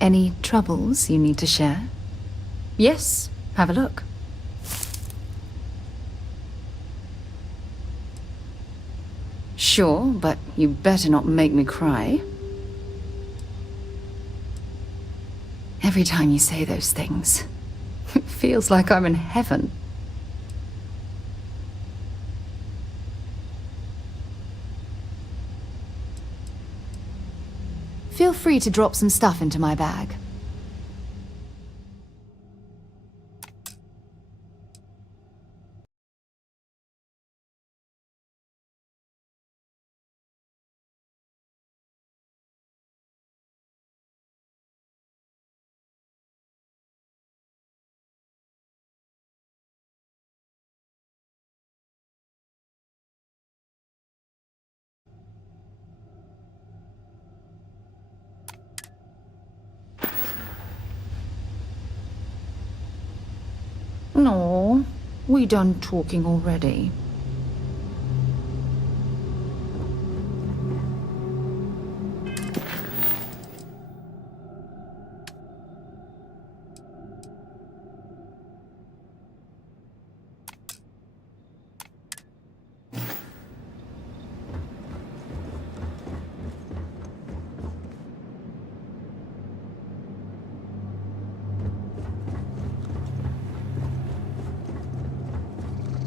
Any troubles you need to share? Yes, have a look. Sure, but you better not make me cry. Every time you say those things, it feels like I'm in heaven. Feel free to drop some stuff into my bag. No, we done talking already.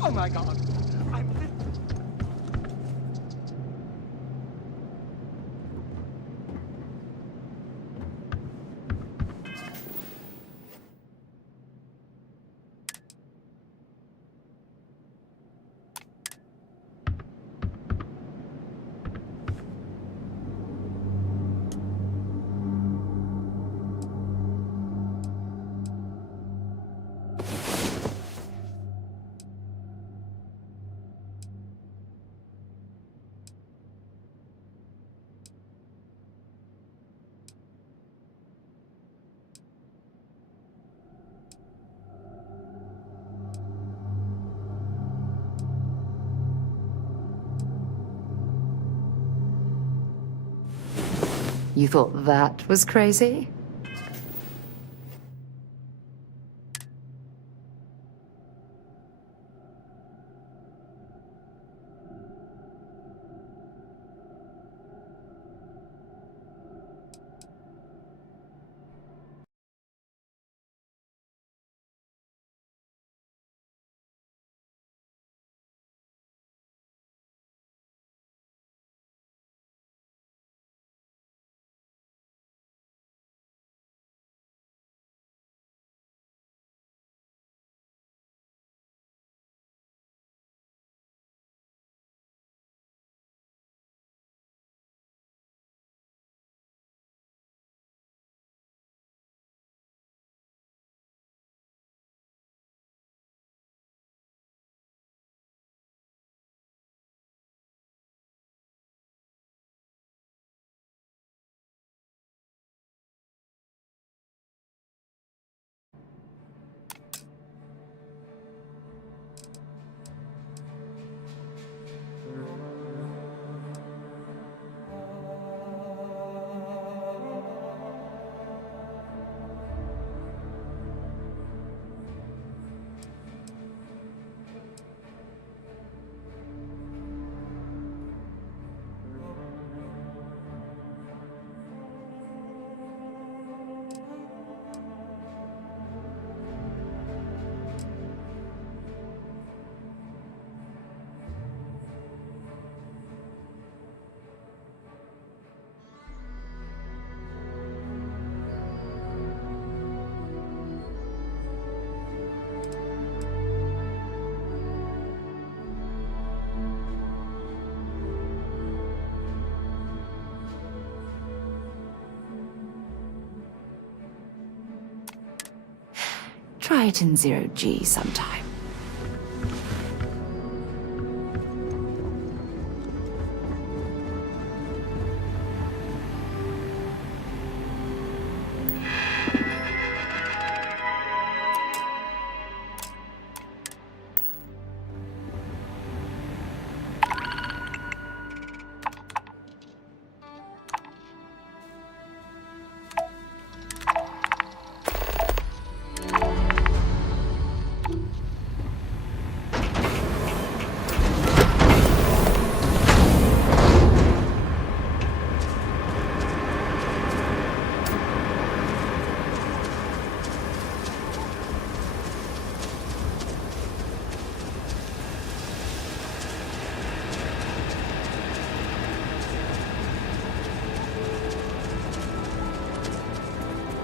Oh my god! You thought that was crazy? Try it in 0G sometime.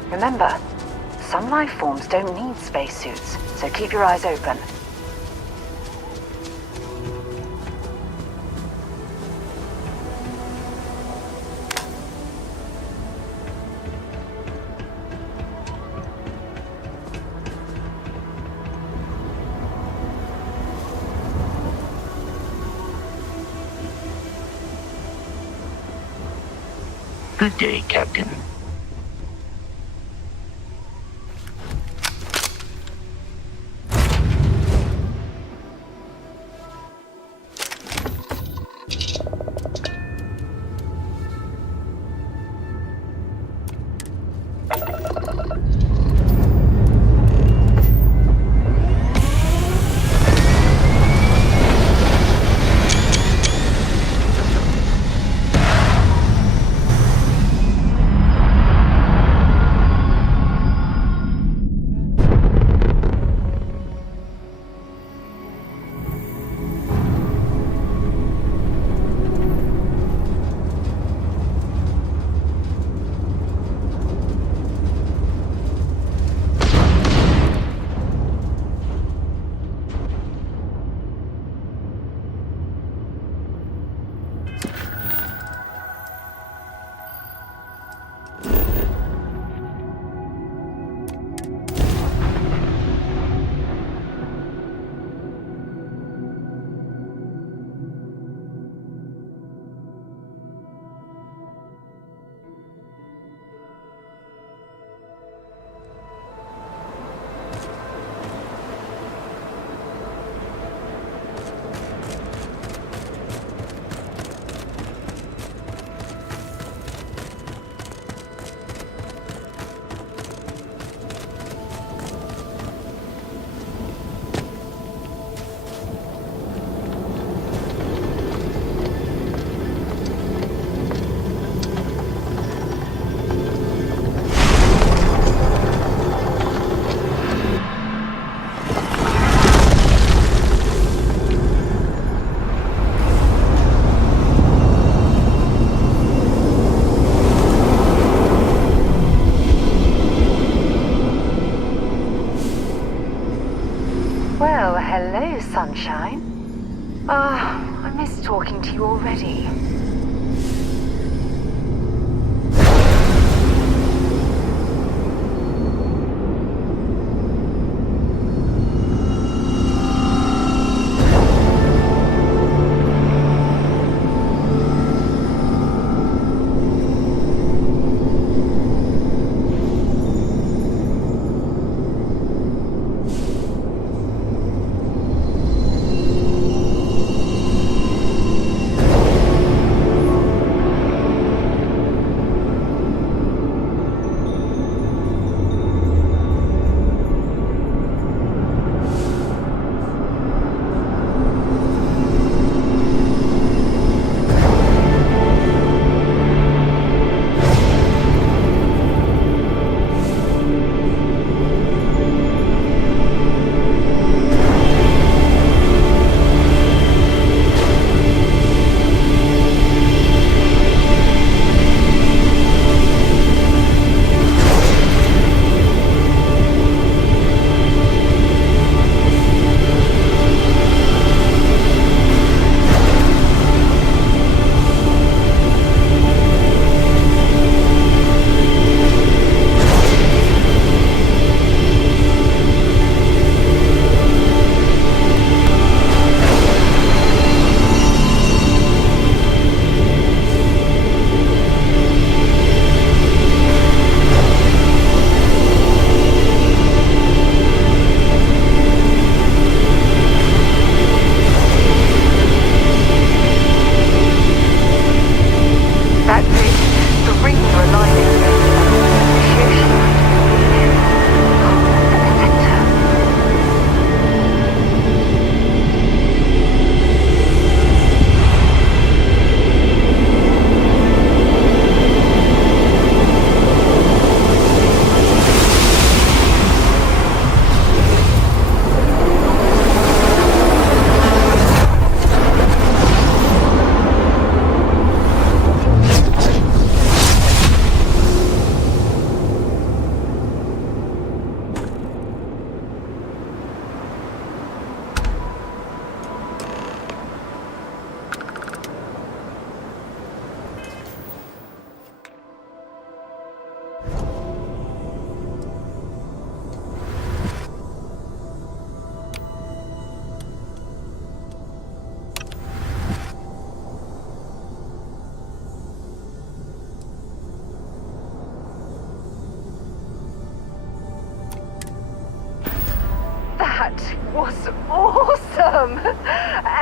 Remember, some life forms don't need spacesuits, so keep your eyes open. Good day, Captain. Hello, sunshine. I miss talking to you already.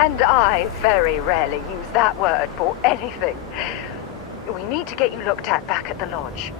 And I very rarely use that word for anything. We need to get you looked at back at the lodge.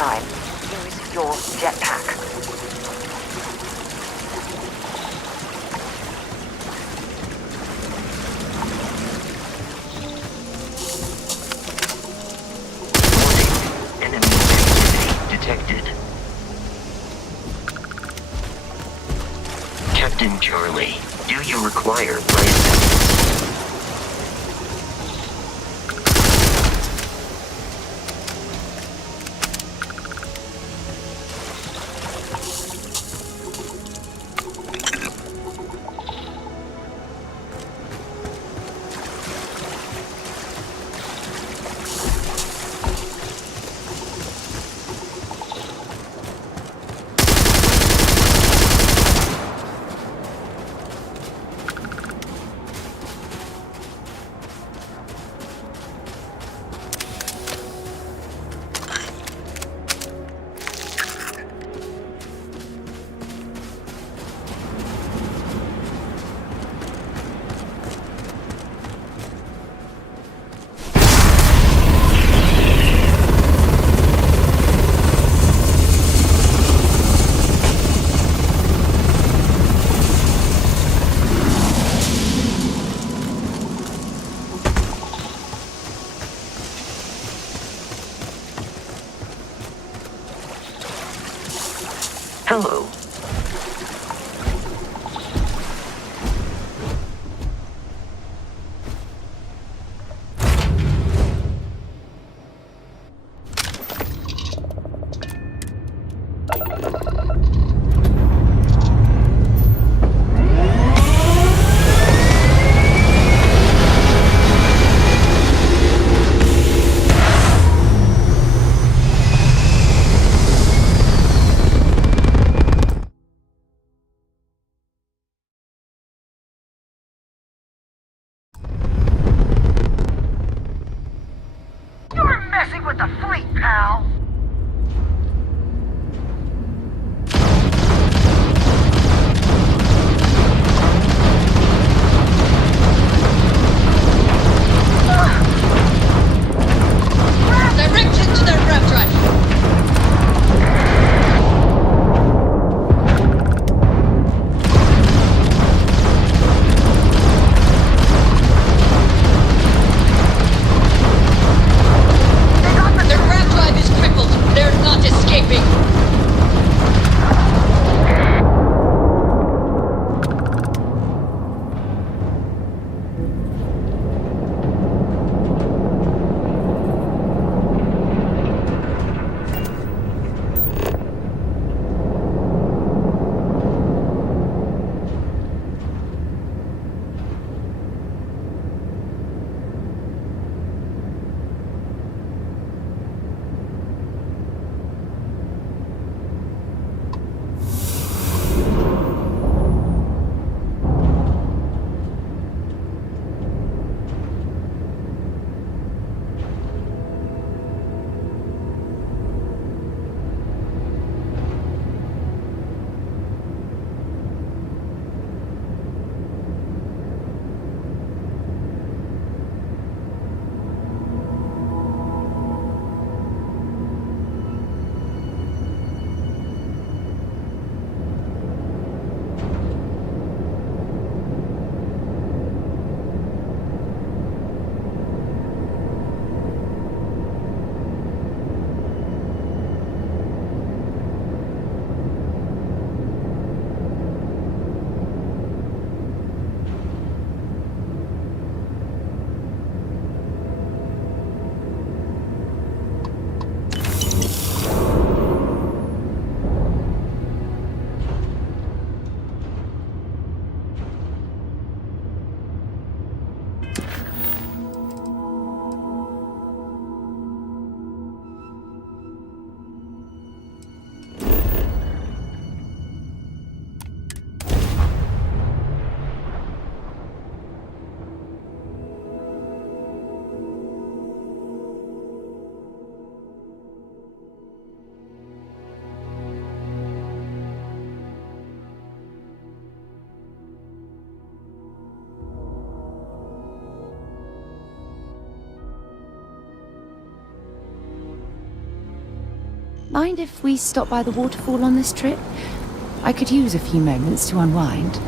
time. Use your jetpack. Enemy activity detected. Captain Charlie, do you require license? Hello. You're messing with the fleet, pal! Direct into their grab drive. Their grab drive is crippled. They're not escaping. Mind if we stop by the waterfall on this trip? I could use a few moments to unwind.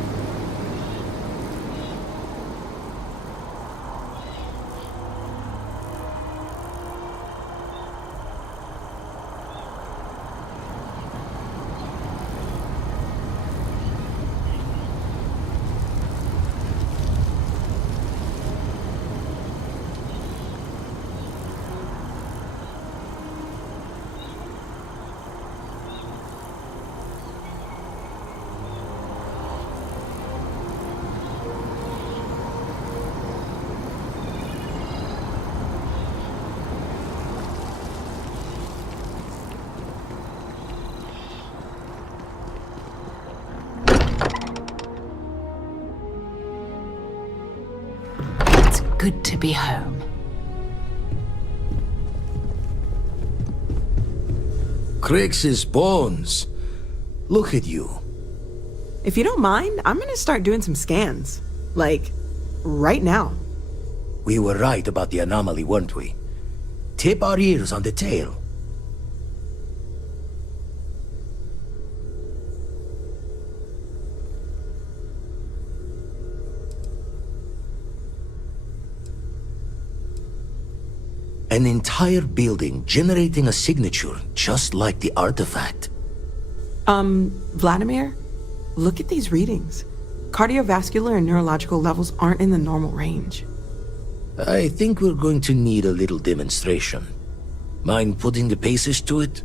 Good to be home. Crix's bones. Look at you. If you don't mind, I'm gonna start doing some scans. Like, right now. We were right about the anomaly, weren't we? Tip our ears on the tail. An entire building generating a signature just like the artifact. Vladimir, look at these readings. Cardiovascular and neurological levels aren't in the normal range. I think we're going to need a little demonstration. Mind putting the paces to it?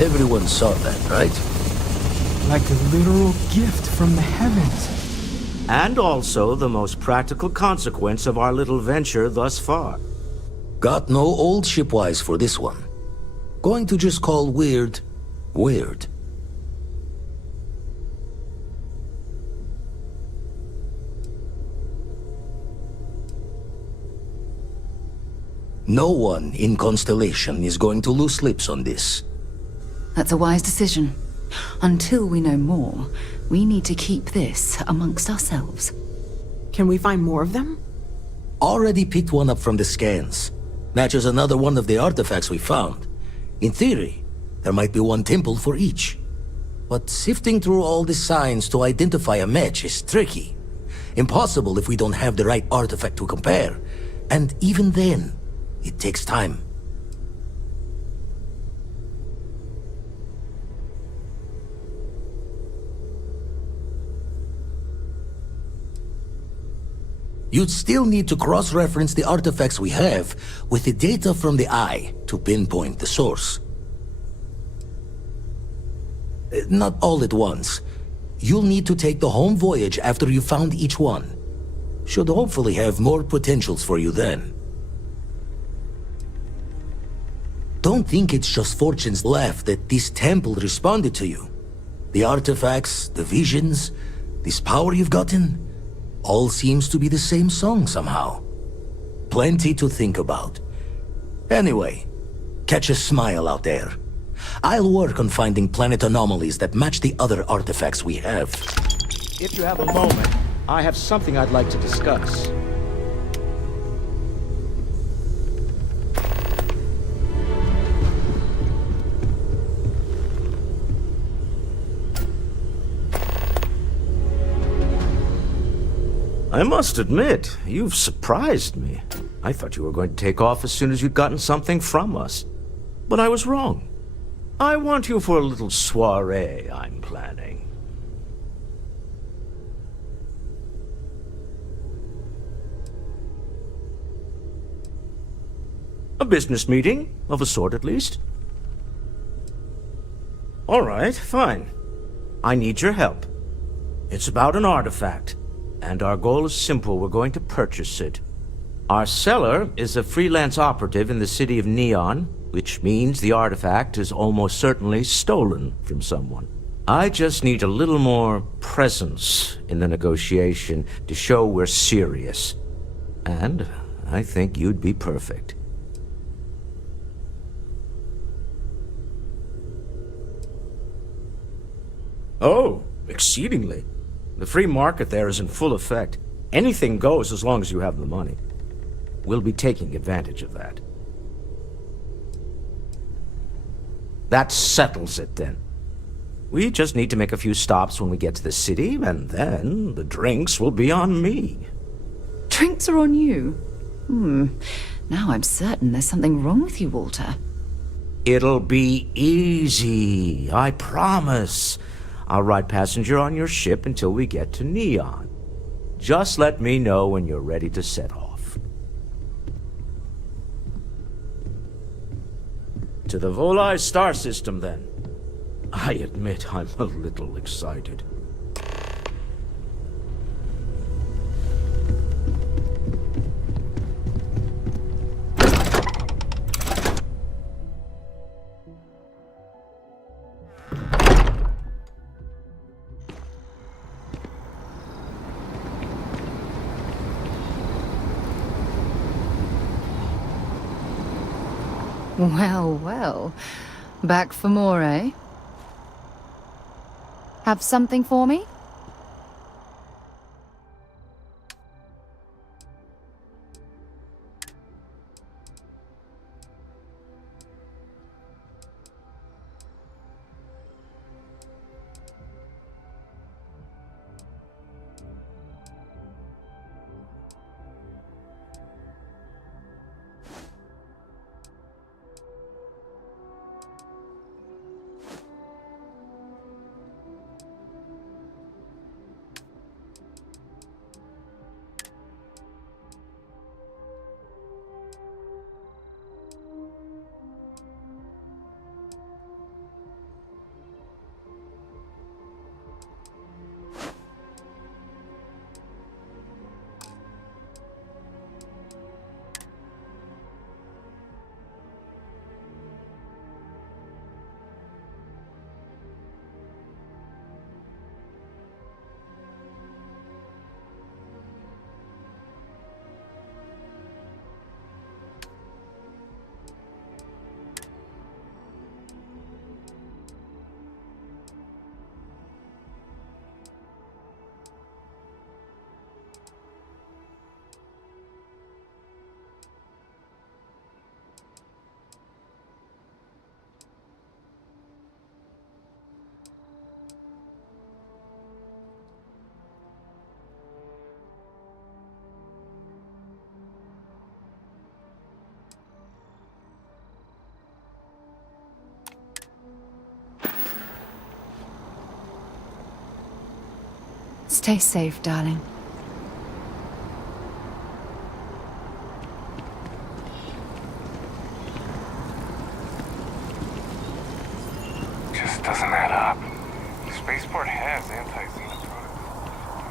Everyone saw that, right? Like a literal gift from the heavens. And also the most practical consequence of our little venture thus far. Got no old shipwise for this one. Going to just call weird, weird. No one in Constellation is going to lose slips on this. That's a wise decision. Until we know more, we need to keep this amongst ourselves. Can we find more of them? Already picked one up from the scans. Matches another one of the artifacts we found. In theory, there might be one temple for each. But sifting through all the signs to identify a match is tricky. Impossible if we don't have the right artifact to compare. And even then, it takes time. You'd still need to cross-reference the artifacts we have with the data from the Eye to pinpoint the source. Not all at once. You'll need to take the home voyage after you found each one. Should hopefully have more potentials for you then. Don't think it's just fortune's laugh that this temple responded to you. The artifacts, the visions, this power you've gotten, all seems to be the same song somehow. Plenty to think about. Anyway, catch a smile out there. I'll work on finding planet anomalies that match the other artifacts we have. If you have a moment, I have something I'd like to discuss. I must admit, you've surprised me. I thought you were going to take off as soon as you'd gotten something from us. But I was wrong. I want you for a little soiree I'm planning. A business meeting, of a sort at least. All right, fine. I need your help. It's about an artifact. And our goal is simple. We're going to purchase it. Our seller is a freelance operative in the city of Neon, which means the artifact is almost certainly stolen from someone. I just need a little more presence in the negotiation to show we're serious. And I think you'd be perfect. Oh, exceedingly. The free market there is in full effect. Anything goes as long as you have the money. We'll be taking advantage of that. That settles it then. We just need to make a few stops when we get to the city, and then the drinks will be on me. Drinks are on you? Now I'm certain there's something wrong with you, Walter. It'll be easy, I promise. I'll ride passenger on your ship until we get to Neon. Just let me know when you're ready to set off. To the Volai star system, then. I admit I'm a little excited. Well, well. Back for more, eh? Have something for me? Stay safe, darling. Just doesn't add up. The spaceport has anti-Xena protocol.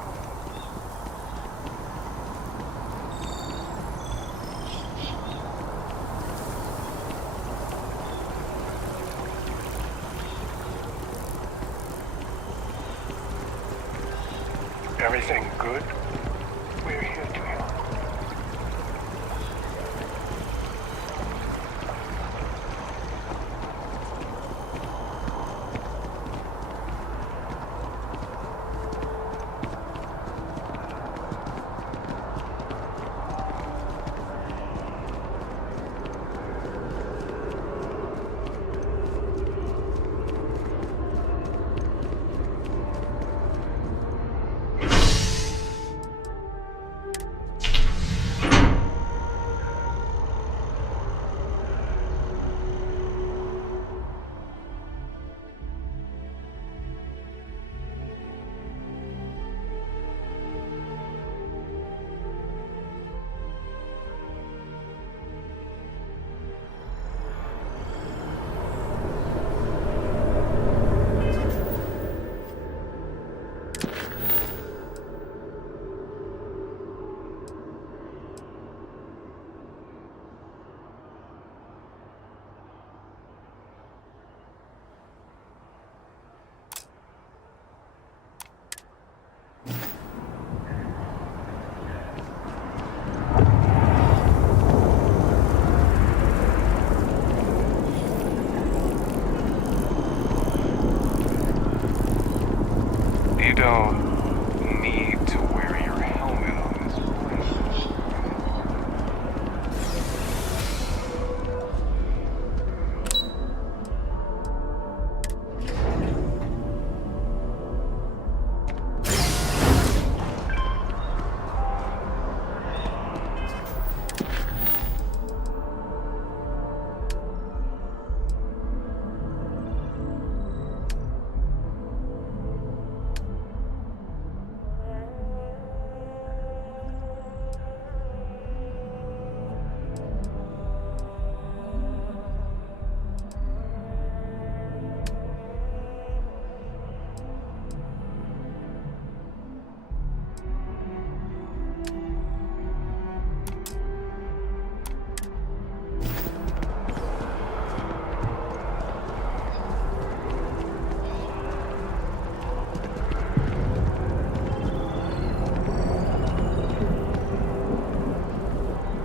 Everything good? We're here to help. You don't need to wear your helmet on this plane.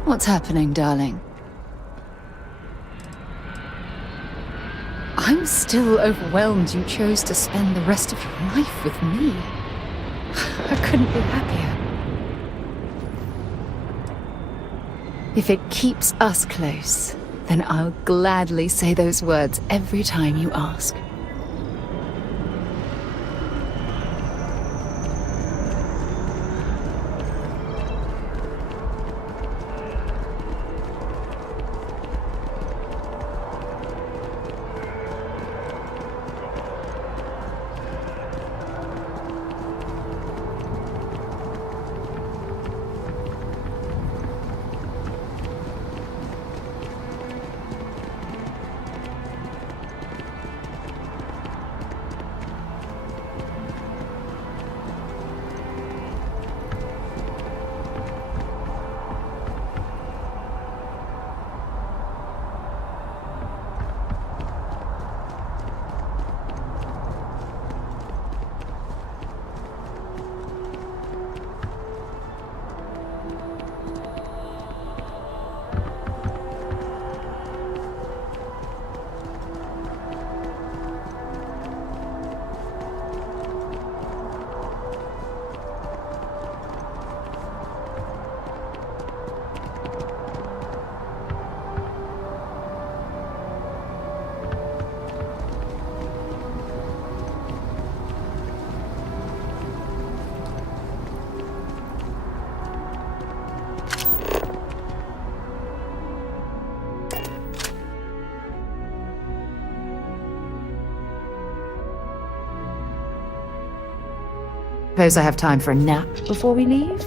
What's happening, darling? I'm still overwhelmed you chose to spend the rest of your life with me. I couldn't be happier. If it keeps us close, then I'll gladly say those words every time you ask. Suppose I have time for a nap before we leave?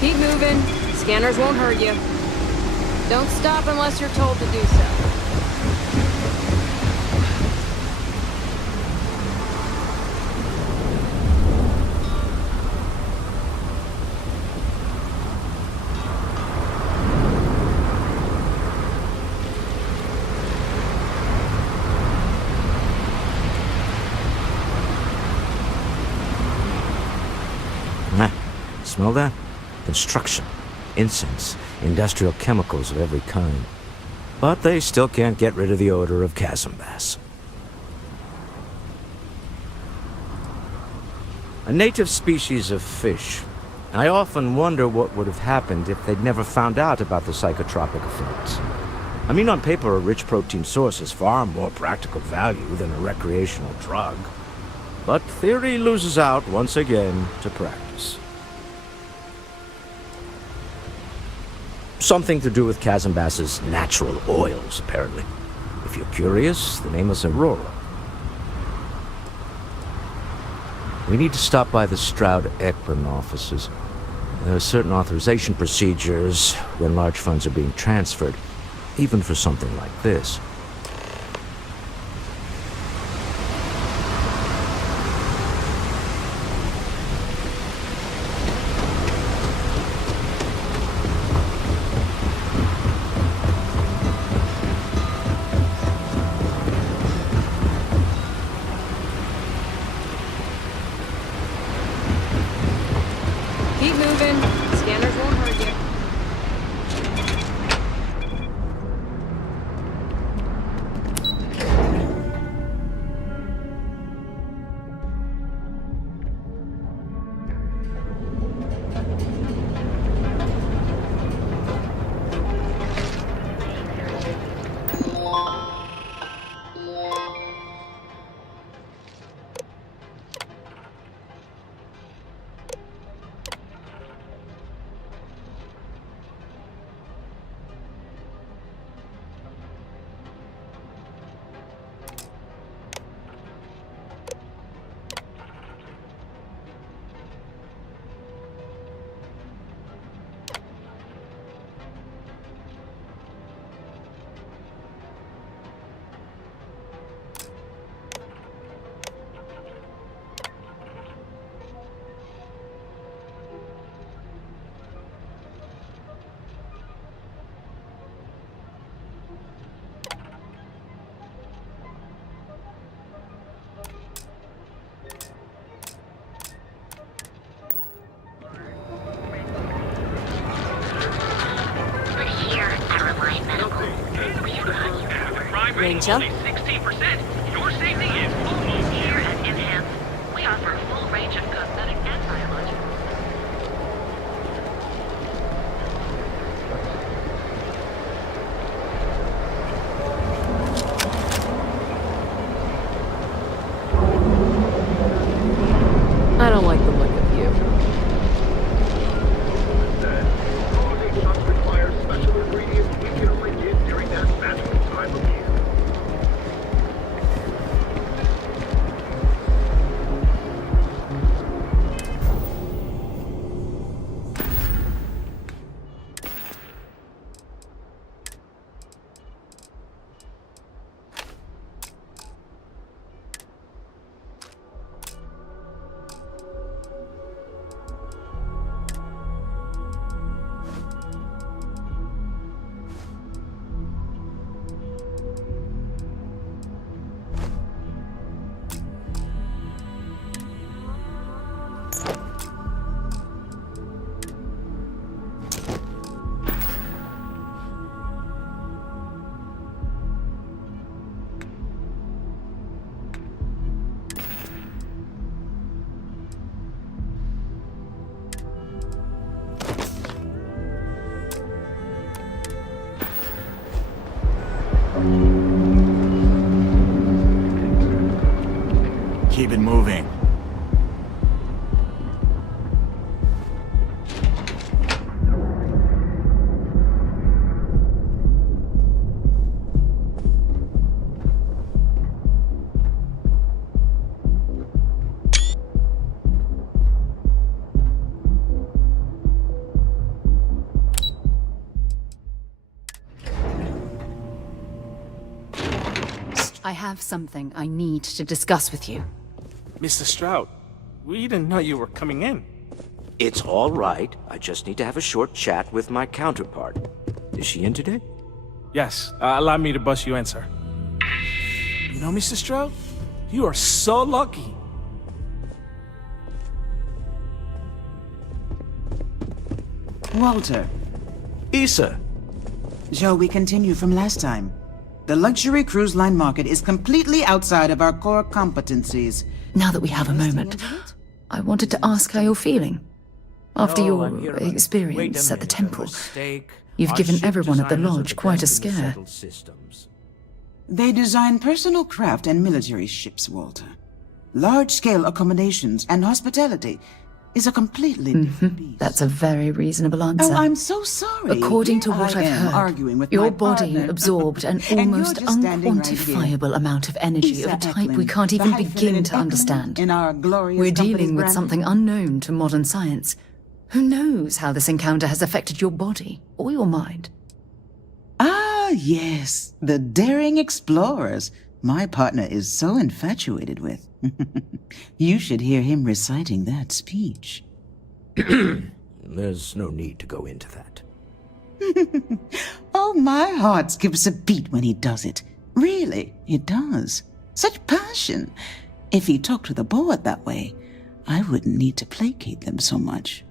Keep moving. Scanners won't hurt you. Don't stop unless you're told to do so. Smell that? Construction, incense, industrial chemicals of every kind. But they still can't get rid of the odor of chasm bass. A native species of fish. I often wonder what would have happened if they'd never found out about the psychotropic effects. I mean, on paper, a rich protein source has far more practical value than a recreational drug. But theory loses out once again to practice. Something to do with chasm bass's natural oils, apparently. If you're curious, the name is Aurora. We need to stop by the Stroud-Ekman offices. There are certain authorization procedures when large funds are being transferred, even for something like this. Keep moving. Scanners won't hurt you. Ranger? said, your safety is almost here at Enhance. We offer a full range of cosmetic and biological. I don't like the look of you. Quality shots require special ingredients we can only get during that magical time of year. Keep it moving. I have something I need to discuss with you. Mr. Stroud, we didn't know you were coming in. It's all right. I just need to have a short chat with my counterpart. Is she in today? Yes, allow me to bust you in, sir. You know, Mr. Stroud, you are so lucky. Walter. Issa. Shall we continue from last time? The luxury cruise line market is completely outside of our core competencies. Now that we have a moment, I wanted to ask how you're feeling. After your experience at the temple, you've given everyone at the lodge quite a scare. They design personal craft and military ships, Walter. Large-scale accommodations and hospitality is a completely different beast. That's a very reasonable answer. Oh, I'm so sorry. According to Here what I I've am heard, arguing with your my body partner. absorbed an And you're almost just standing right here. unquantifiable amount of energy of a Issa type we Eklund, can't the even hyphenated begin to Eklund understand. in our glorious We're company's dealing with brand. something unknown to modern science. Who knows how this encounter has affected your body or your mind? Ah, yes, the daring explorers my partner is so infatuated with. You should hear him reciting that speech. There's no need to go into that. Oh, my heart skips a beat when he does it. Really, it does. Such passion. If he talked to the board that way, I wouldn't need to placate them so much.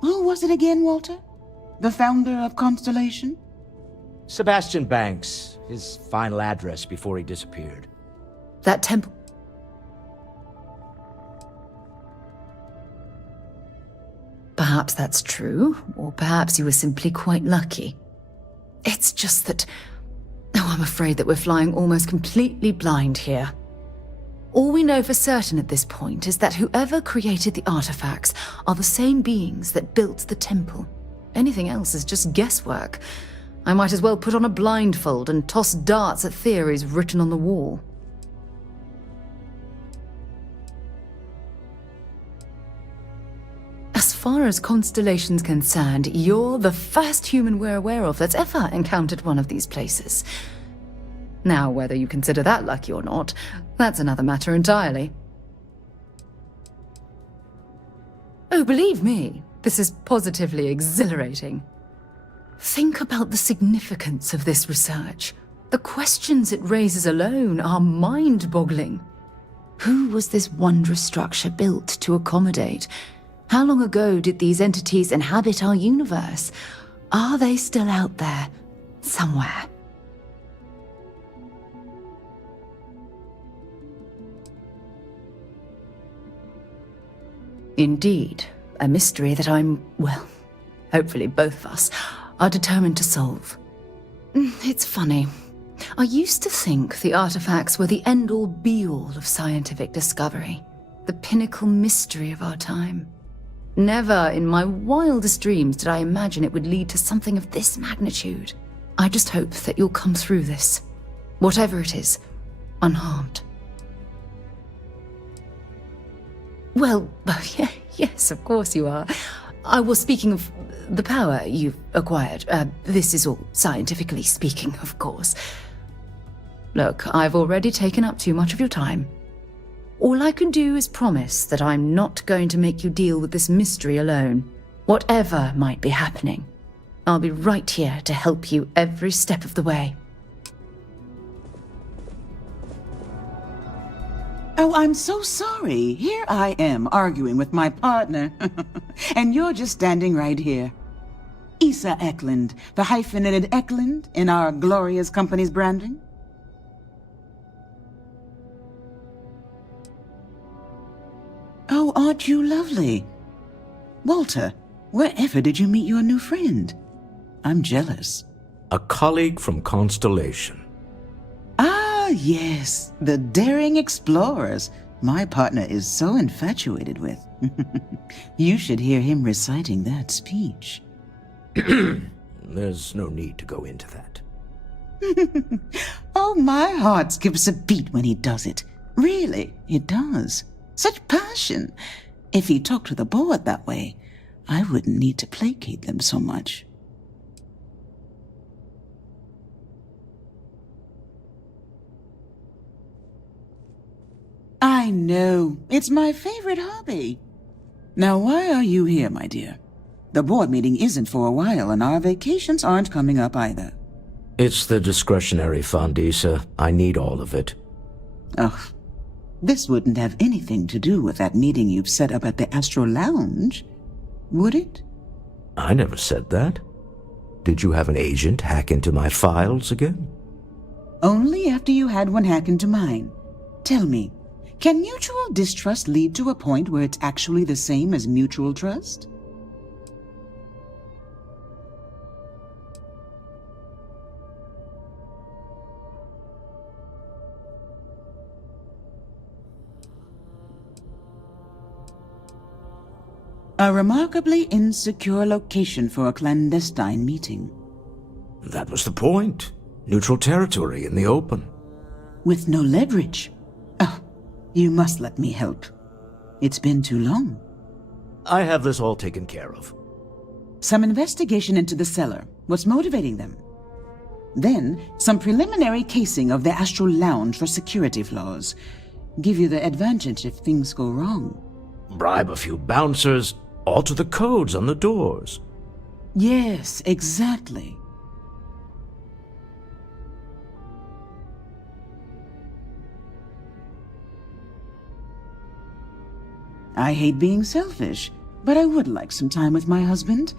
Who was it again, Walter? The founder of Constellation? Sebastian Banks, his final address before he disappeared. That temple... Perhaps that's true, or perhaps you were simply quite lucky. It's just that... Oh, I'm afraid that we're flying almost completely blind here. All we know for certain at this point is that whoever created the artifacts are the same beings that built the temple. Anything else is just guesswork. I might as well put on a blindfold and toss darts at theories written on the wall. As far as Constellation's concerned, you're the first human we're aware of that's ever encountered one of these places. Now, whether you consider that lucky or not, that's another matter entirely. Oh, believe me, this is positively exhilarating. Think about the significance of this research. The questions it raises alone are mind-boggling. Who was this wondrous structure built to accommodate? How long ago did these entities inhabit our universe? Are they still out there, somewhere? Indeed, a mystery that well, hopefully both of us are determined to solve. It's funny. I used to think the artifacts were the end-all be-all of scientific discovery, the pinnacle mystery of our time. Never in my wildest dreams did I imagine it would lead to something of this magnitude. I just hope that you'll come through this, whatever it is, unharmed. Well, yes, of course you are. I was speaking of the power you've acquired. This is all scientifically speaking, of course. Look, I've already taken up too much of your time. All I can do is promise that I'm not going to make you deal with this mystery alone. Whatever might be happening, I'll be right here to help you every step of the way. Oh, I'm so sorry. Here I am arguing with my partner. And you're just standing right here. Issa Eklund, the hyphenated Eklund in our glorious company's branding. Oh, aren't you lovely? Walter, wherever did you meet your new friend? I'm jealous. A colleague from Constellation. Ah, yes, the daring explorers my partner is so infatuated with. You should hear him reciting that speech. There's no need to go into that. Oh, my heart skips a beat when he does it. Really, it does. Such passion. If he talked to the board that way, I wouldn't need to placate them so much. I know. It's my favorite hobby. Now, why are you here, my dear? The board meeting isn't for a while, and our vacations aren't coming up either. It's the discretionary fund, Issa. I need all of it. Oh, this wouldn't have anything to do with that meeting you've set up at the Astro Lounge, would it? I never said that. Did you have an agent hack into my files again? Only after you had one hack into mine. Tell me, can mutual distrust lead to a point where it's actually the same as mutual trust? A remarkably insecure location for a clandestine meeting. That was the point. Neutral territory in the open. With no leverage. Oh, you must let me help. It's been too long. I have this all taken care of. Some investigation into the cellar. What's motivating them? Then, some preliminary casing of the Astral Lounge for security flaws. Give you the advantage if things go wrong. Bribe a few bouncers, alter the codes on the doors. Yes, exactly. I hate being selfish, but I would like some time with my husband.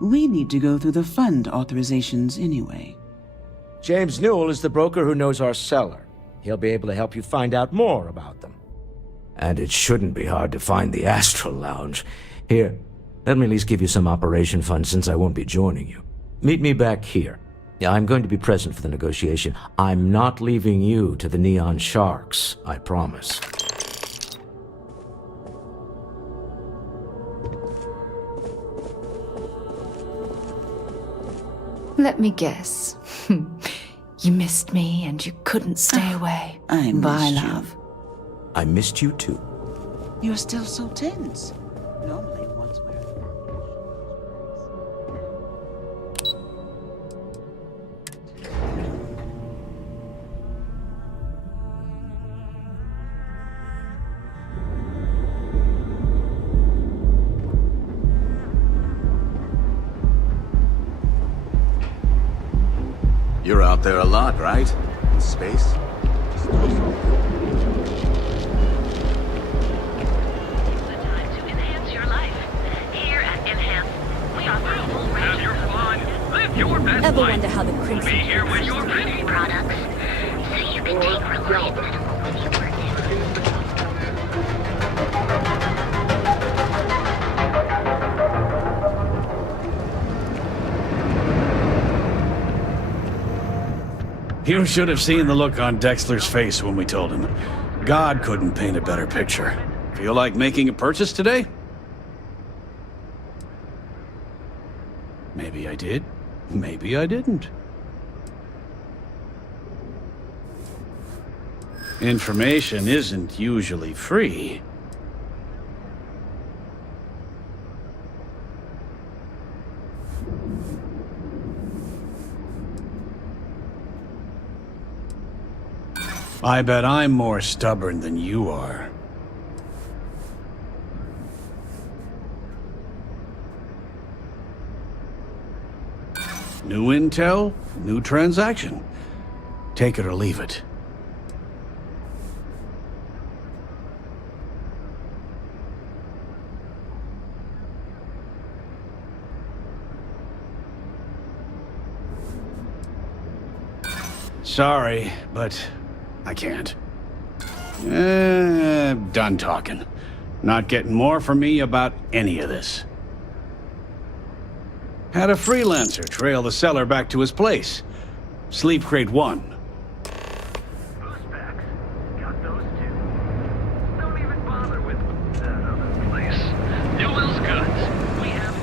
We need to go through the fund authorizations anyway. James Newell is the broker who knows our cellar. He'll be able to help you find out more about them. And it shouldn't be hard to find the Astral Lounge. Here, let me at least give you some operation funds since I won't be joining you. Meet me back here. I'm going to be present for the negotiation. I'm not leaving you to the Neon Sharks, I promise. Let me guess. You missed me and you couldn't stay away. I Bye, missed you. love. I missed you too. You're still so tense. Normally once we're... You're out there a lot, right? In space? Ever wonder how the Crimson Be here when you're ready. Products, so you can take reliable animal with you wherever. You should have seen the look on Dexter's face when we told him. God couldn't paint a better picture. Feel like making a purchase today? Maybe I did. Maybe I didn't. Information isn't usually free. I bet I'm more stubborn than you are. New intel, new transaction. Take it or leave it. Sorry, but I can't. Done talking. Not getting more from me about any of this. Had a freelancer trail the seller back to his place. Sleep Crate 1. Boost packs. Got those too. Don't even bother with that other place. Newell's goods. We have it.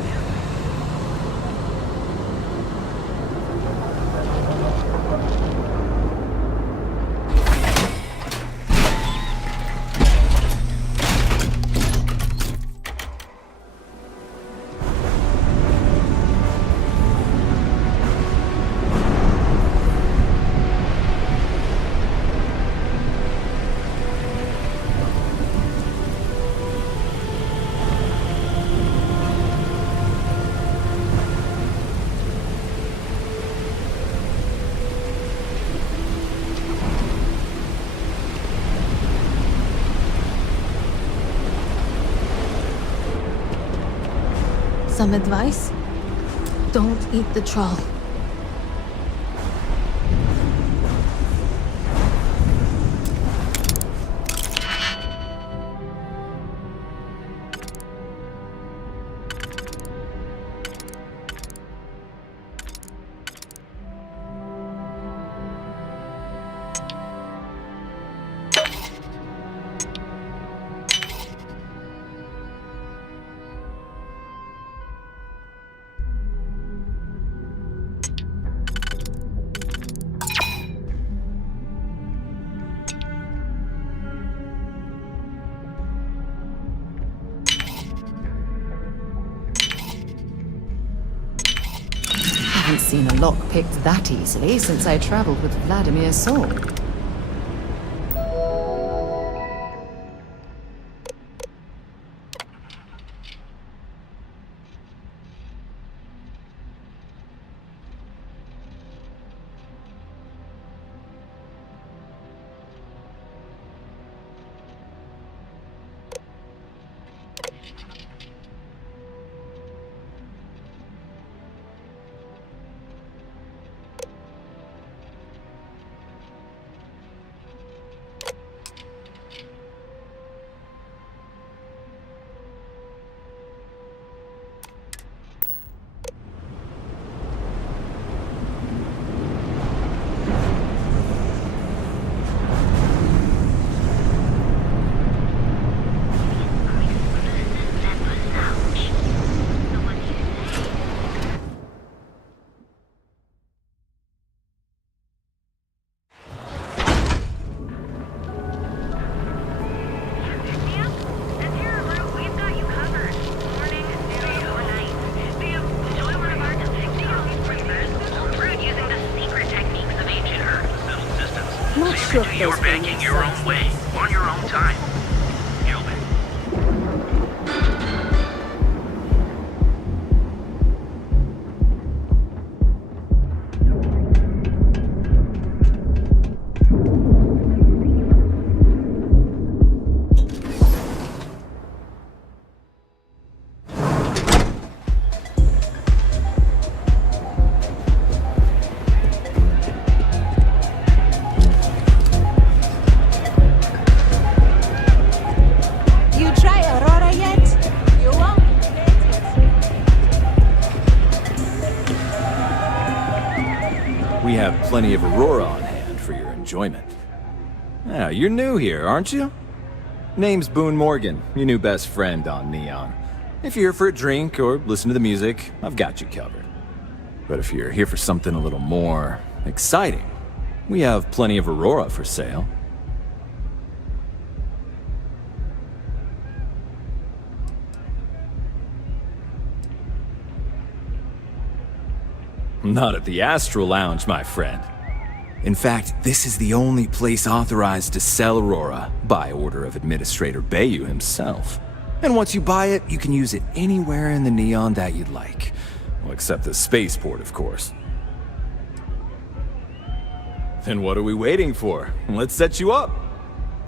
Some advice? Don't eat the troll. I haven't seen a lock picked that easily since I traveled with Vladimir's sword. You're banking your own way, on your own time. plenty of Aurora on hand for your enjoyment. Yeah, you're new here, aren't you? Name's Boone Morgan, your new best friend on Neon. If you're here for a drink or listen to the music, I've got you covered. But if you're here for something a little more exciting, we have plenty of Aurora for sale. Not at the Astral Lounge, my friend. In fact, this is the only place authorized to sell Aurora by order of Administrator Bayou himself. And once you buy it, you can use it anywhere in the Neon that you'd like. Well, except the spaceport, of course. Then what are we waiting for? Let's set you up.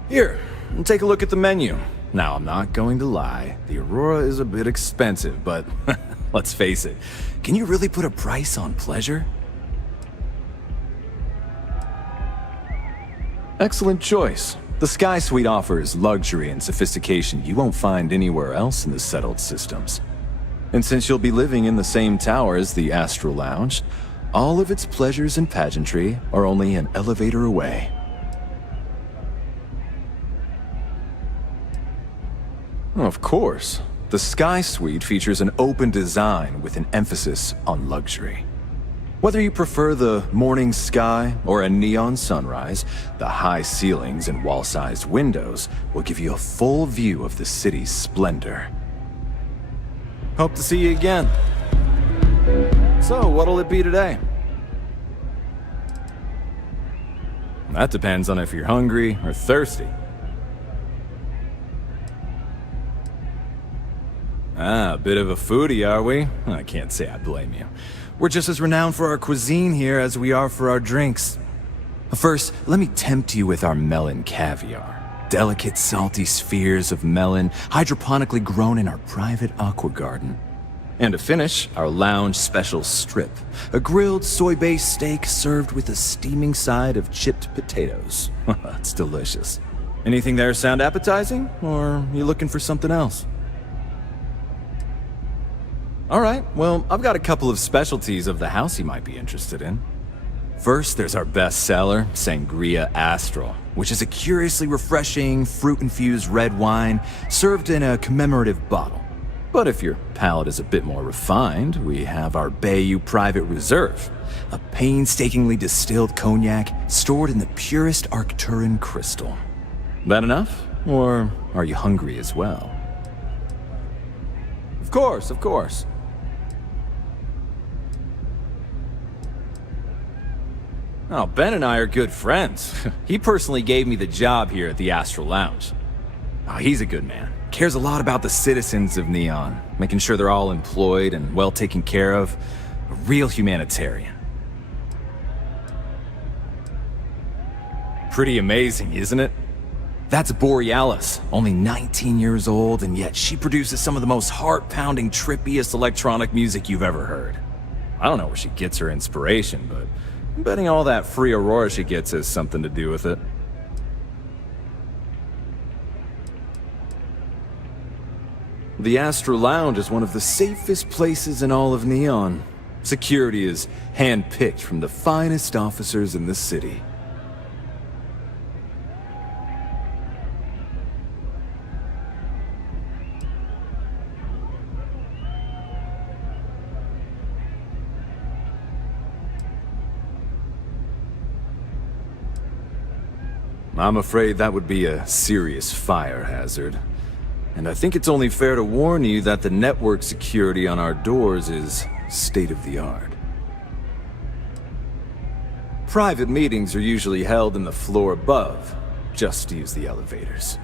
Here, take a look at the menu. Now, I'm not going to lie. The Aurora is a bit expensive, but let's face it. Can you really put a price on pleasure? Excellent choice. The Sky Suite offers luxury and sophistication you won't find anywhere else in the settled systems. And since you'll be living in the same tower as the Astral Lounge, all of its pleasures and pageantry are only an elevator away. Of course, the Sky Suite features an open design with an emphasis on luxury. Whether you prefer the morning sky or a neon sunrise, the high ceilings and wall-sized windows will give you a full view of the city's splendor. Hope to see you again. So, what'll it be today? That depends on if you're hungry or thirsty. Ah, a bit of a foodie, are we? I can't say I blame you. We're just as renowned for our cuisine here as we are for our drinks. First, let me tempt you with our melon caviar. Delicate, salty spheres of melon, hydroponically grown in our private aqua garden. And to finish, our lounge special strip. A grilled soy-based steak served with a steaming side of chipped potatoes. It's delicious. Anything there sound appetizing? Or are you looking for something else? Alright, well, I've got a couple of specialties of the house you might be interested in. First, there's our best seller, Sangria Astral, which is a curiously refreshing, fruit-infused red wine served in a commemorative bottle. But if your palate is a bit more refined, we have our Bayou Private Reserve, a painstakingly distilled cognac stored in the purest Arcturan crystal. That enough? Or are you hungry as well? Of course. Oh, Ben and I are good friends. He personally gave me the job here at the Astral Lounge. Oh, he's a good man. Cares a lot about the citizens of Neon, making sure they're all employed and well taken care of. A real humanitarian. Pretty amazing, isn't it? That's Borealis, only 19 years old, and yet she produces some of the most heart-pounding, trippiest electronic music you've ever heard. I don't know where she gets her inspiration, but I'm betting all that free Aurora she gets has something to do with it. The Astral Lounge is one of the safest places in all of Neon. Security is hand-picked from the finest officers in the city. I'm afraid that would be a serious fire hazard. And I think it's only fair to warn you that the network security on our doors is state-of-the-art. Private meetings are usually held in the floor above. Just use the elevators.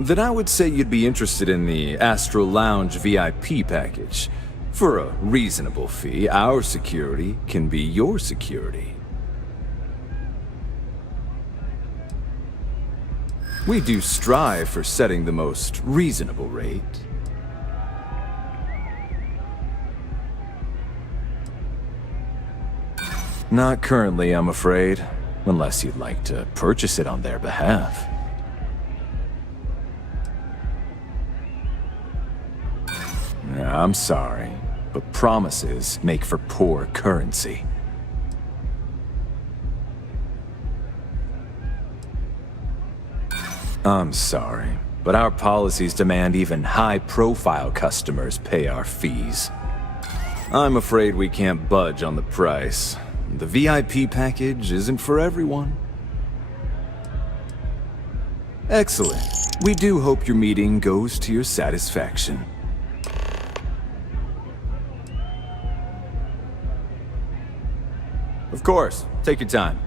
Then I would say you'd be interested in the Astral Lounge VIP package. For a reasonable fee, our security can be your security. We do strive for setting the most reasonable rate. Not currently, I'm afraid, unless you'd like to purchase it on their behalf. I'm sorry. but promises make for poor currency. I'm sorry, but our policies demand even high-profile customers pay our fees. I'm afraid we can't budge on the price. The VIP package isn't for everyone. Excellent. We do hope your meeting goes to your satisfaction. Of course, take your time.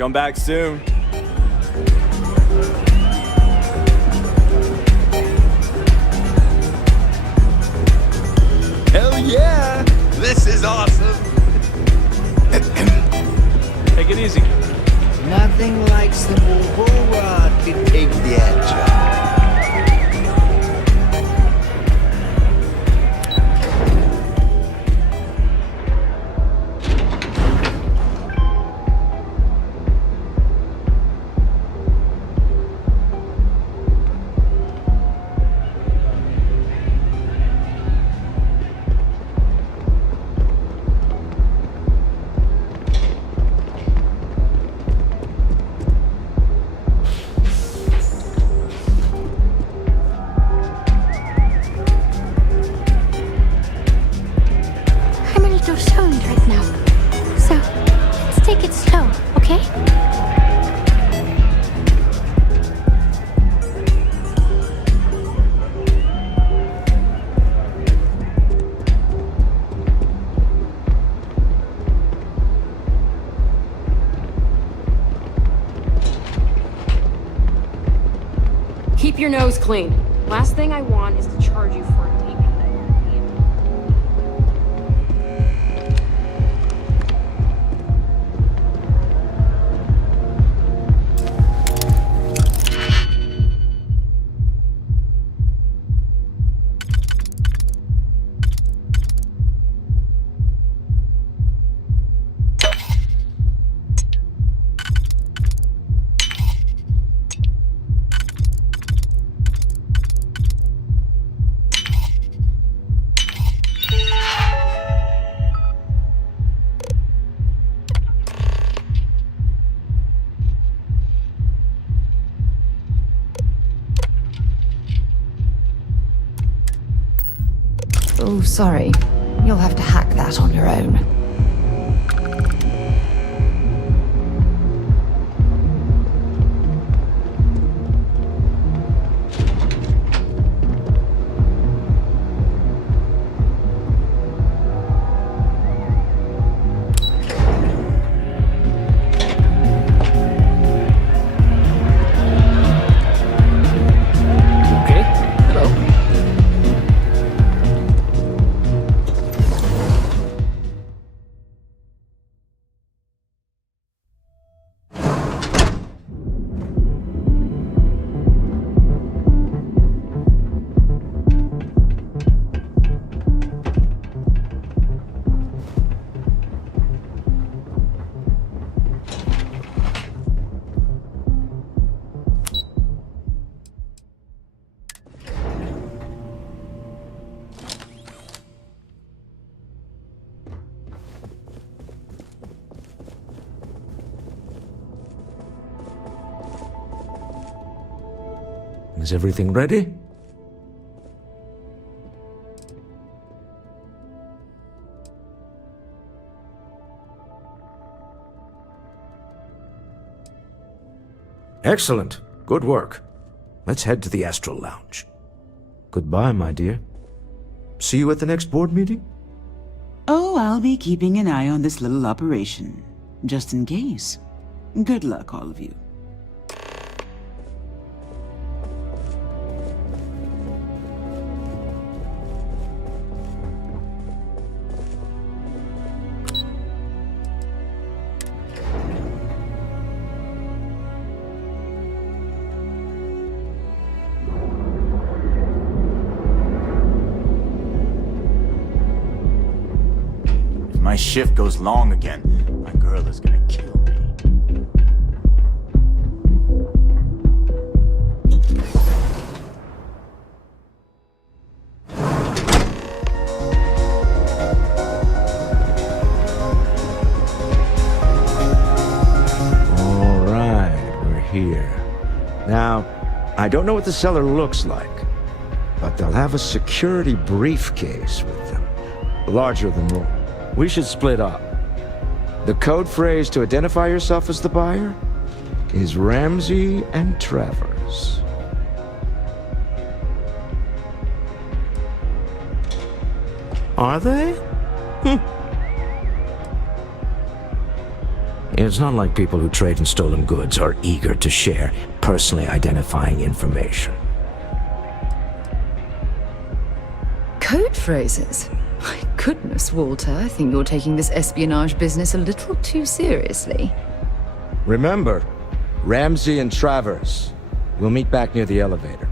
Come back soon. Hell yeah! This is awesome! Take it easy. Nothing like some bull rod to take the edge off. stoned right now. So, let's take it slow, okay? Keep your nose clean. Last thing I want is to charge you for a leak. Oh, sorry. You'll have to hack that on your own. Is everything ready? Excellent. Good work. Let's head to the Astral Lounge. Goodbye, my dear. See you at the next board meeting? Oh, I'll be keeping an eye on this little operation, just in case. Good luck, all of you. My shift goes long again. My girl is gonna kill me. All right, we're here. Now, I don't know what the cellar looks like, but they'll have a security briefcase with them, larger than normal. We should split up. The code phrase to identify yourself as the buyer is Ramsey and Travers. Are they? It's not like people who trade in stolen goods are eager to share personally identifying information. Code phrases? My goodness, Walter, I think you're taking this espionage business a little too seriously. Remember, Ramsey and Travers. We'll meet back near the elevator.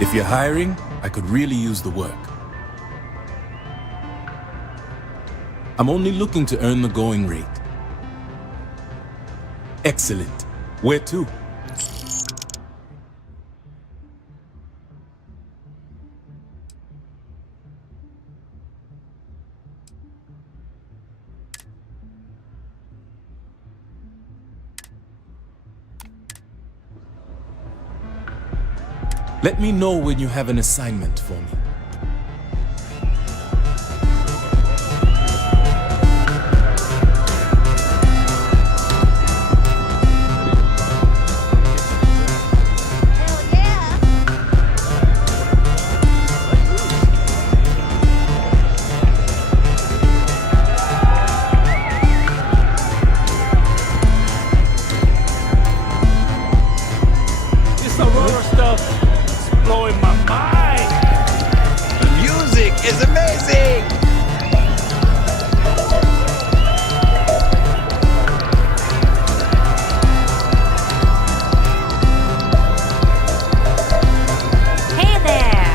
If you're hiring, I could really use the work. I'm only looking to earn the going rate. Excellent. Where to? Let me know when you have an assignment for me. This Aurora stuff is blowing my mind. The music is amazing! Hey there!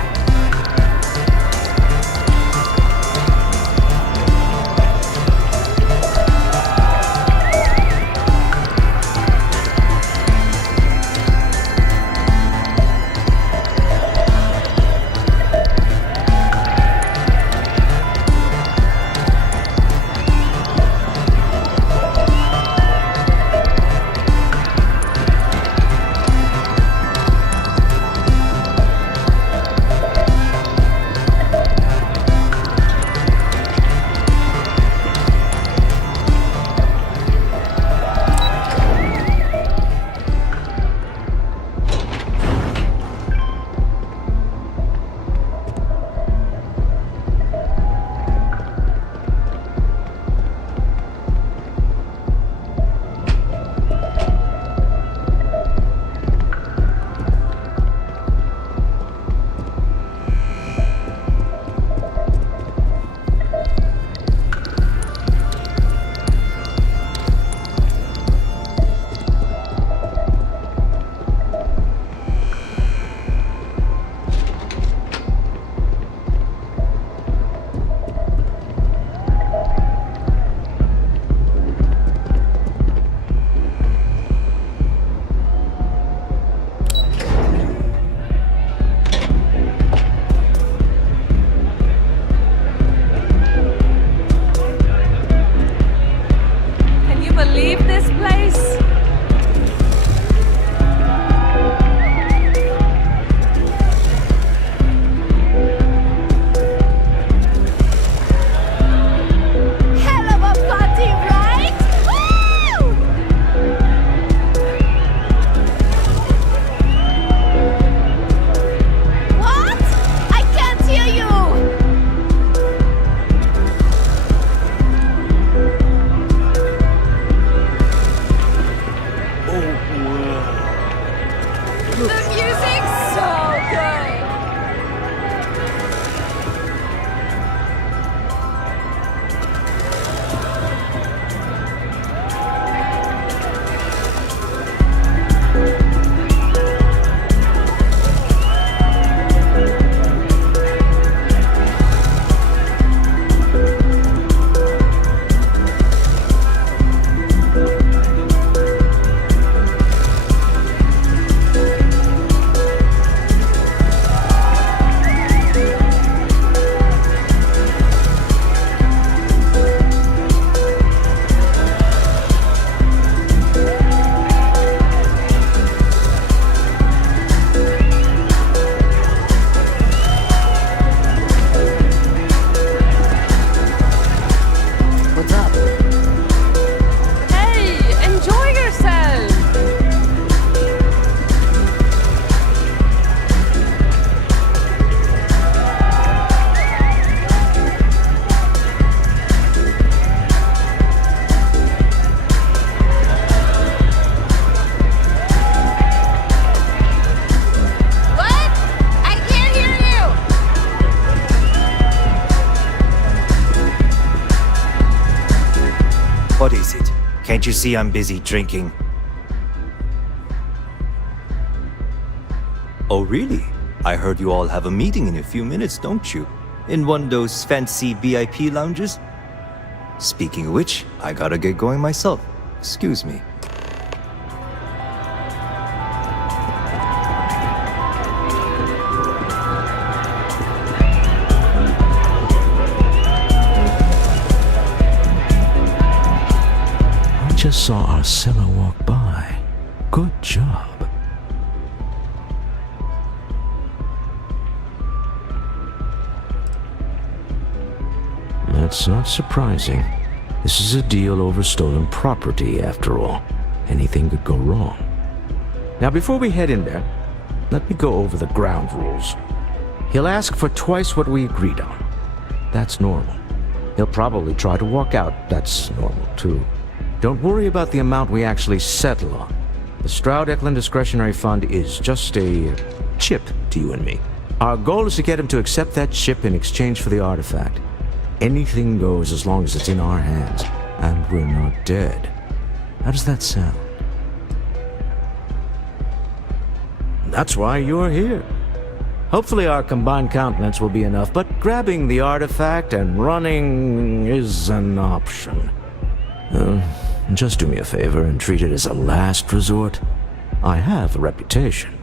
Can you believe this place? Hell of a party, right? Woo! What? I can't hear you! The music's so good! What's up? Hey, enjoy yourself! What? I can't hear you! What is it? Can't you see I'm busy drinking? Oh, really? I heard you all have a meeting in a few minutes, don't you? In one of those fancy VIP lounges? Speaking of which, I gotta get going myself. Excuse me. I just saw our seller walk by. Good job. That's not surprising. This is a deal over stolen property, after all. Anything could go wrong. Now, before we head in there, let me go over the ground rules. He'll ask for twice what we agreed on. That's normal. He'll probably try to walk out. That's normal, too. Don't worry about the amount we actually settle on. The Stroud-Eklund Discretionary Fund is just a chip to you and me. Our goal is to get him to accept that chip in exchange for the artifact. Anything goes as long as it's in our hands, and we're not dead. How does that sound? That's why you're here. Hopefully our combined countenance will be enough, but grabbing the artifact and running is an option. Just do me a favor and treat it as a last resort. I have a reputation.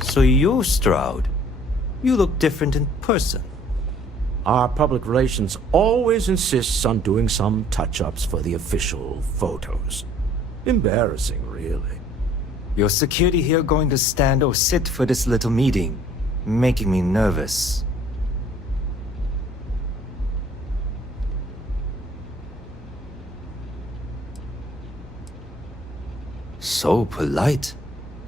So you're Stroud. You look different in person. Our public relations always insists on doing some touch-ups for the official photos. Embarrassing, really. Your security here going to stand or sit for this little meeting, making me nervous. So polite.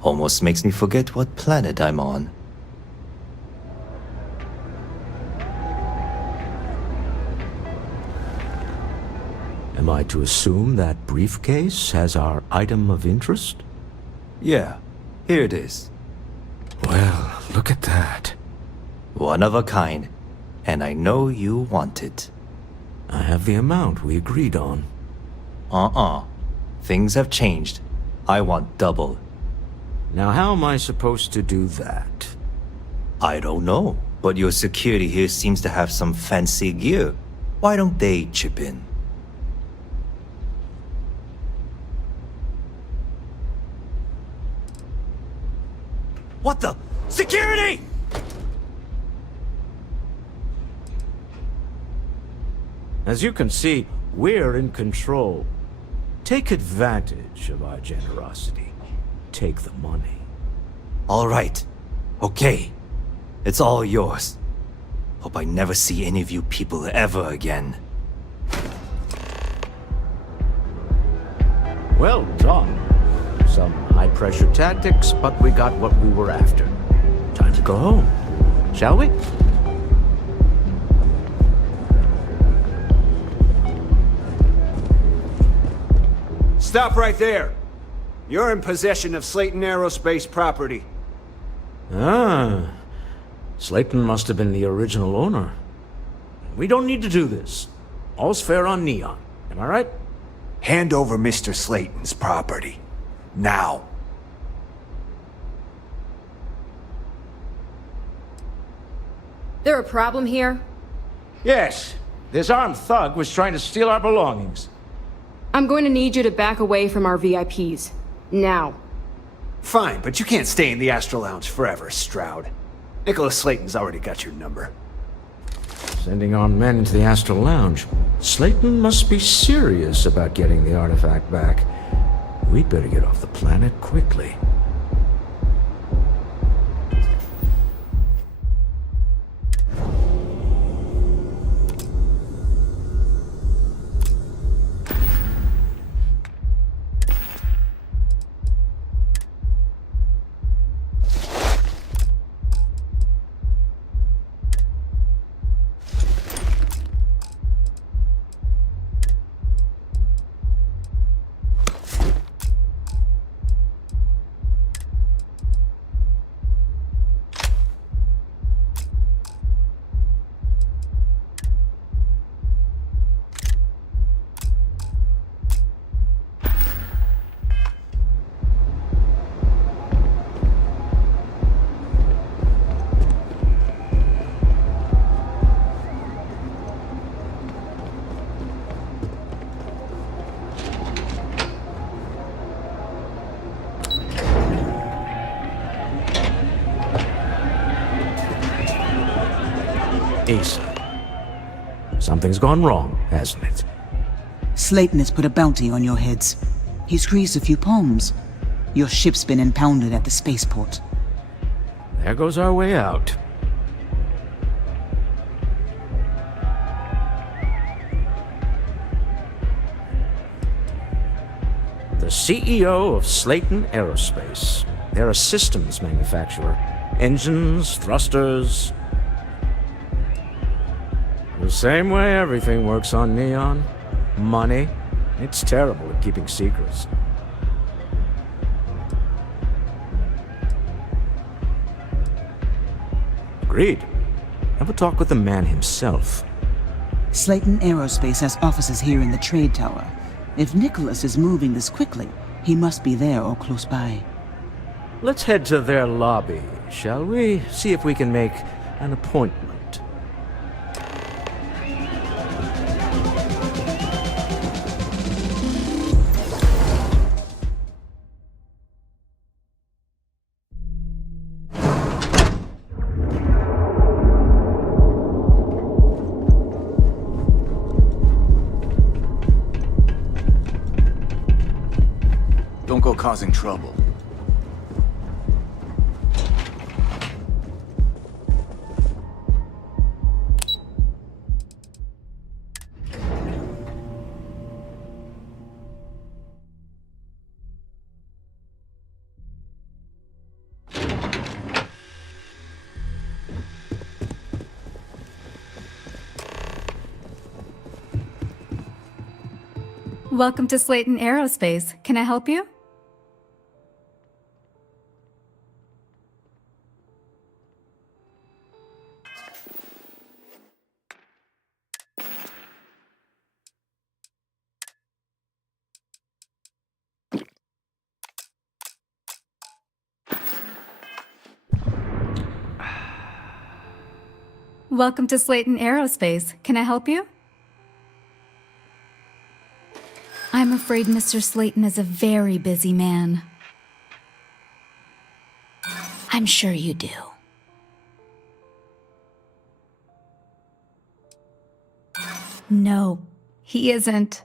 Almost makes me forget what planet I'm on. Am I to assume that briefcase has our item of interest? Yeah, here it is. Well, look at that. One of a kind, and I know you want it. I have the amount we agreed on. Things have changed. I want double. Now how am I supposed to do that? I don't know, but your security here seems to have some fancy gear. Why don't they chip in? What the? Security! As you can see, we're in control. Take advantage of our generosity. Take the money. All right. Okay. It's all yours. Hope I never see any of you people ever again. Well done. Some high-pressure tactics, but we got what we were after. Time to go home, shall we? Stop right there. You're in possession of Slayton Aerospace property. Ah. Slayton must have been the original owner. We don't need to do this. All's fair on Neon. Am I right? Hand over Mr. Slayton's property. Now. There a problem here? Yes. This armed thug was trying to steal our belongings. I'm going to need you to back away from our VIPs. Now. Fine, but you can't stay in the Astro Lounge forever, Stroud. Nicholas Slayton's already got your number. Sending armed men into the Astral Lounge. Slayton must be serious about getting the artifact back. We'd better get off the planet quickly. Something's gone wrong, hasn't it? Slayton has put a bounty on your heads. He squeezed a few palms. Your ship's been impounded at the spaceport. There goes our way out. The CEO of Slayton Aerospace. They're a systems manufacturer. Engines, thrusters. The same way everything works on Neon. Money. It's terrible at keeping secrets. Agreed. Have a talk with the man himself. Slayton Aerospace has offices here in the trade tower. If Nicholas is moving this quickly, he must be there or close by. Let's head to their lobby, shall we? See if we can make an appointment. Don't go causing trouble. Welcome to Slayton Aerospace. Can I help you? Welcome to Slayton Aerospace. Can I help you? I'm afraid Mr. Slayton is a very busy man. I'm sure you do. No, he isn't.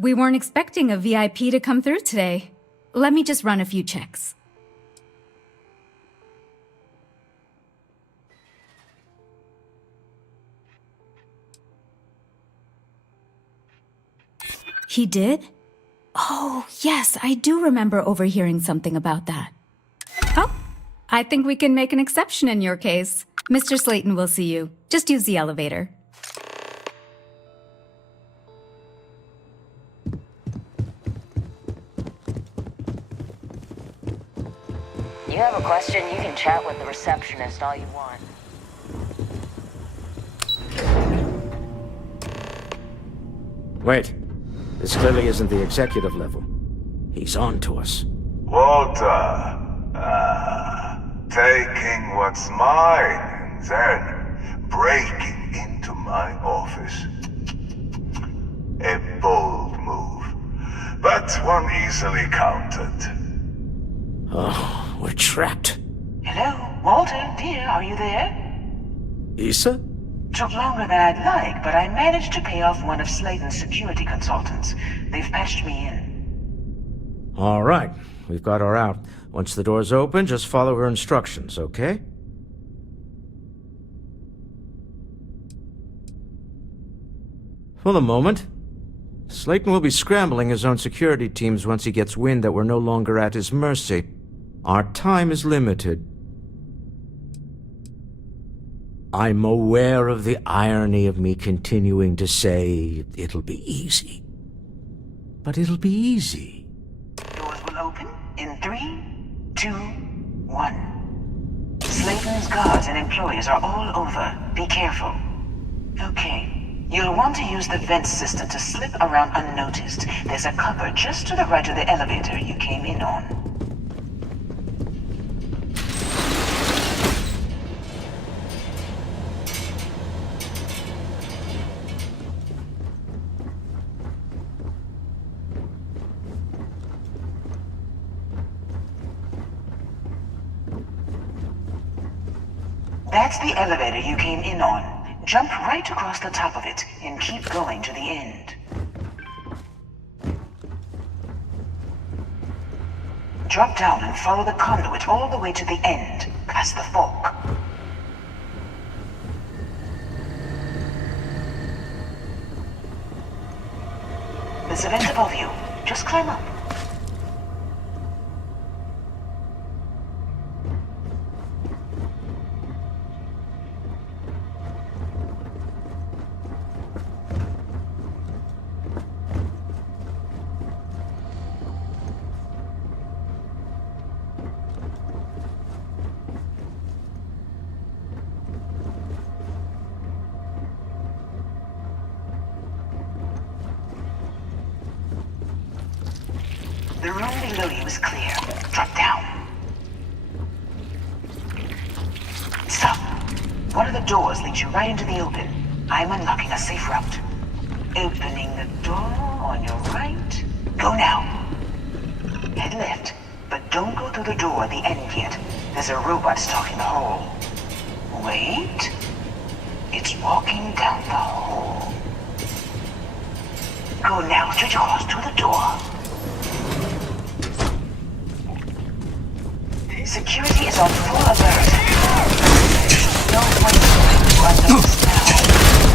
We weren't expecting a VIP to come through today. Let me just run a few checks. He did? Oh, yes, I do remember overhearing something about that. Oh, I think we can make an exception in your case. Mr. Slayton will see you. Just use the elevator. You have a question, you can chat with the receptionist all you want. Wait. This clearly isn't the executive level. He's on to us. Walter. Taking what's mine and then breaking into my office. A bold move, but one easily countered. Oh, we're trapped. Hello, Walter, dear, are you there? Issa? Took longer than I'd like, but I managed to pay off one of Slayton's security consultants. They've patched me in. All right, we've got her out. Once the door's open, just follow her instructions, okay? For the moment, Slayton will be scrambling his own security teams once he gets wind that we're no longer at his mercy. Our time is limited. I'm aware of the irony of me continuing to say it'll be easy. But it'll be easy. Doors will open in 3, 2, 1. Slayton's guards and employees are all over. Be careful. Okay. You'll want to use the vent system to slip around unnoticed. There's a cupboard just to the right of the elevator you came in on. That's the elevator you came in on. Jump right across the top of it and keep going to the end. Drop down and follow the conduit all the way to the end, past the fork. There's a vent above you. Just climb up. The room below you is clear. Drop down. Stop. One of the doors leads you right into the open. I'm unlocking a safe route. Opening the door on your right. Go now. Head left, but don't go through the door at the end yet. There's a robot stalking the hole. Wait. It's walking down the hole. Go now, straight across to the door. Security is on full alert. No one is going to unnoticed now.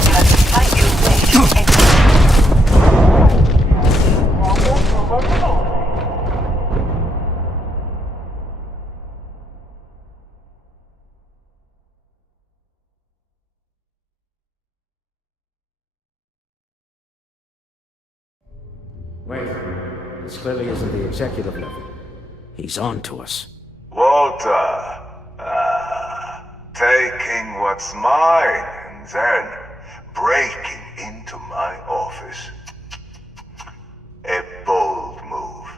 You have to fight your way to exit. Wait, this clearly isn't the executive level. He's on to us. Walter, taking what's mine and then breaking into my office. A bold move,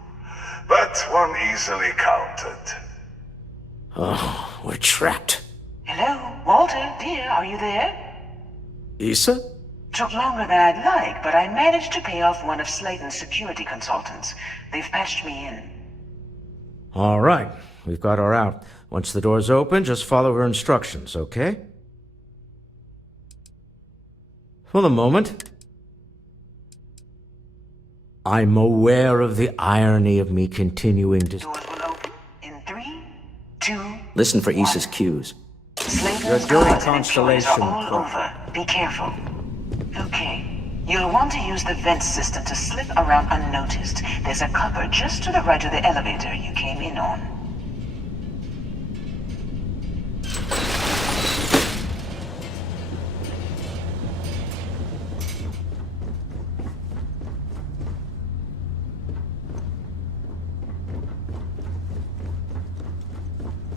but one easily countered. Oh, we're trapped. Hello, Walter, dear, are you there? Issa? Took longer than I'd like, but I managed to pay off one of Slayton's security consultants. They've patched me in. All right, we've got her out. Once the door's open, just follow her instructions, okay? For the moment, I'm aware of the irony of me continuing to... Doors will open in 3, 2... Listen for Issa's cues. Slayton's guards and employees are all over. Be careful. Okay. You'll want to use the vent system to slip around unnoticed. There's a cupboard just to the right of the elevator you came in on.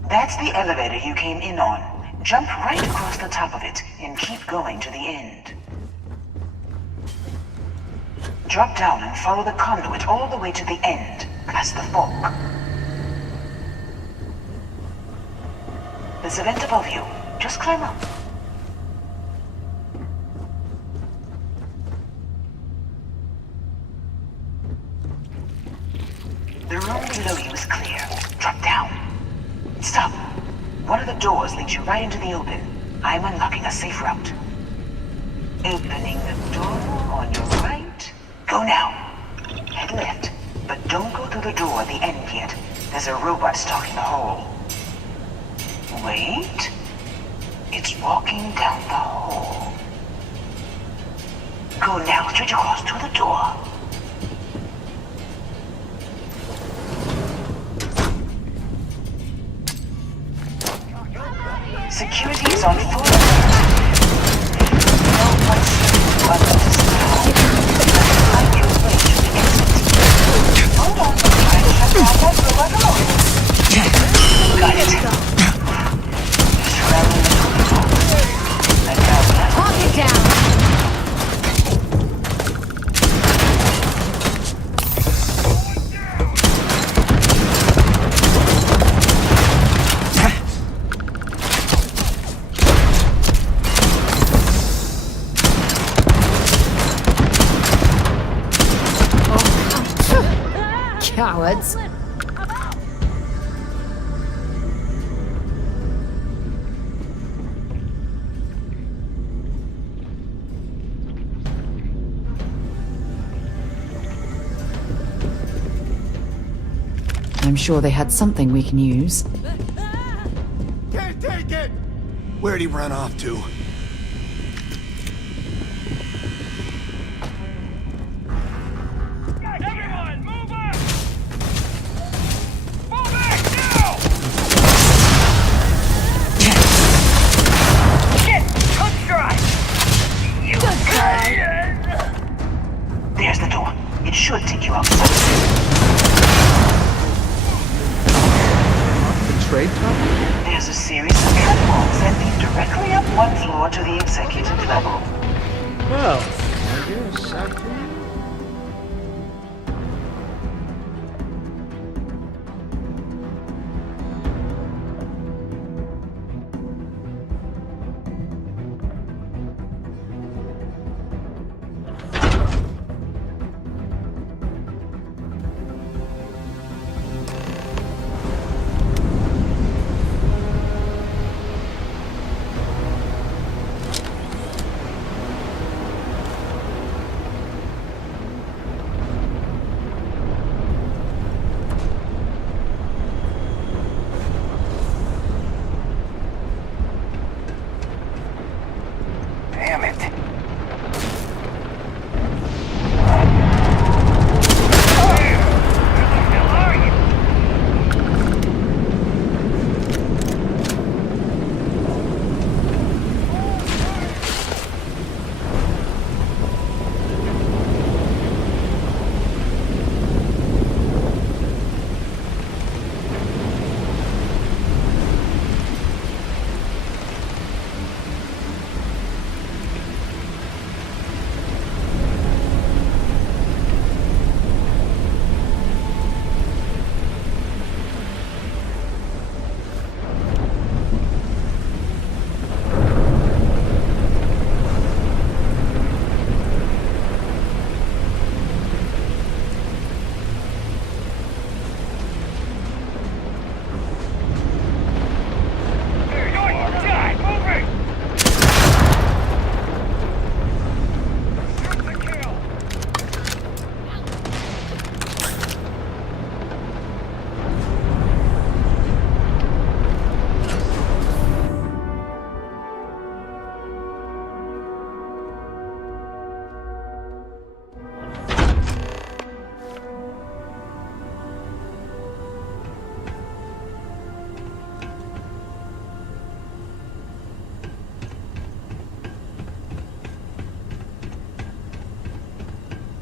That's the elevator you came in on. Jump right across the top of it and keep going to the end. Drop down and follow the conduit all the way to the end, past the fork. There's a vent above you. Just climb up. The room below you is clear. Drop down. Stop. One of the doors leads you right into the open. I'm unlocking a safe route. Opening the door on your right. Go now. Head left, but don't go through the door at the end yet. There's a robot stalking the hole. Wait. It's walking down the hole. Go now, straight across to the door. Security is on full alert. No one seems to understand. Find your way to the exit. Hold on, try to shut down that robot alone. Got it. Surrounding the door. Let go. Lock it down. Cowards. I'm sure they had something we can use. Can't take it! Where'd he run off to? Everyone, move up! Fall back now! Shit! Hook strike! You There's the door. It should take you outside. Trade company? There's a series of catwalks that lead directly up one floor to the executive level. Well, I guess I can. Damn it!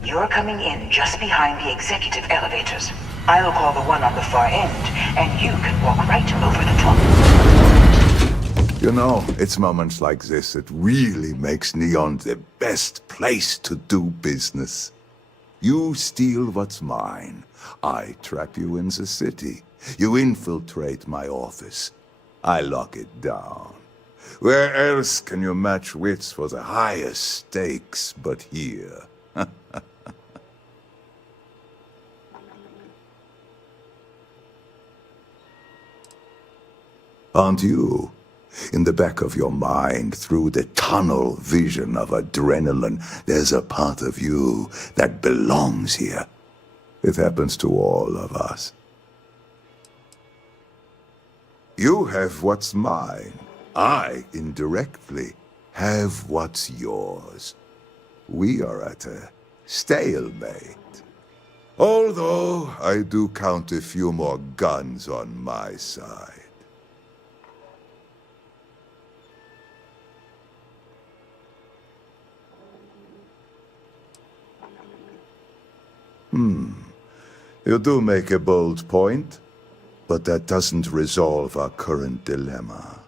You're coming in just behind the executive elevators. I'll call the one on the far end, and you can walk right over the top. You know, it's moments like this that really makes Neon the best place to do business. You steal what's mine. I trap you in the city. You infiltrate my office. I lock it down. Where else can you match wits for the highest stakes but here? Aren't you In the back of your mind, through the tunnel vision of adrenaline, there's a part of you that belongs here. It happens to all of us. You have what's mine. I, indirectly, have what's yours. We are at a stalemate. Although, I do count a few more guns on my side. You do make a bold point, but that doesn't resolve our current dilemma.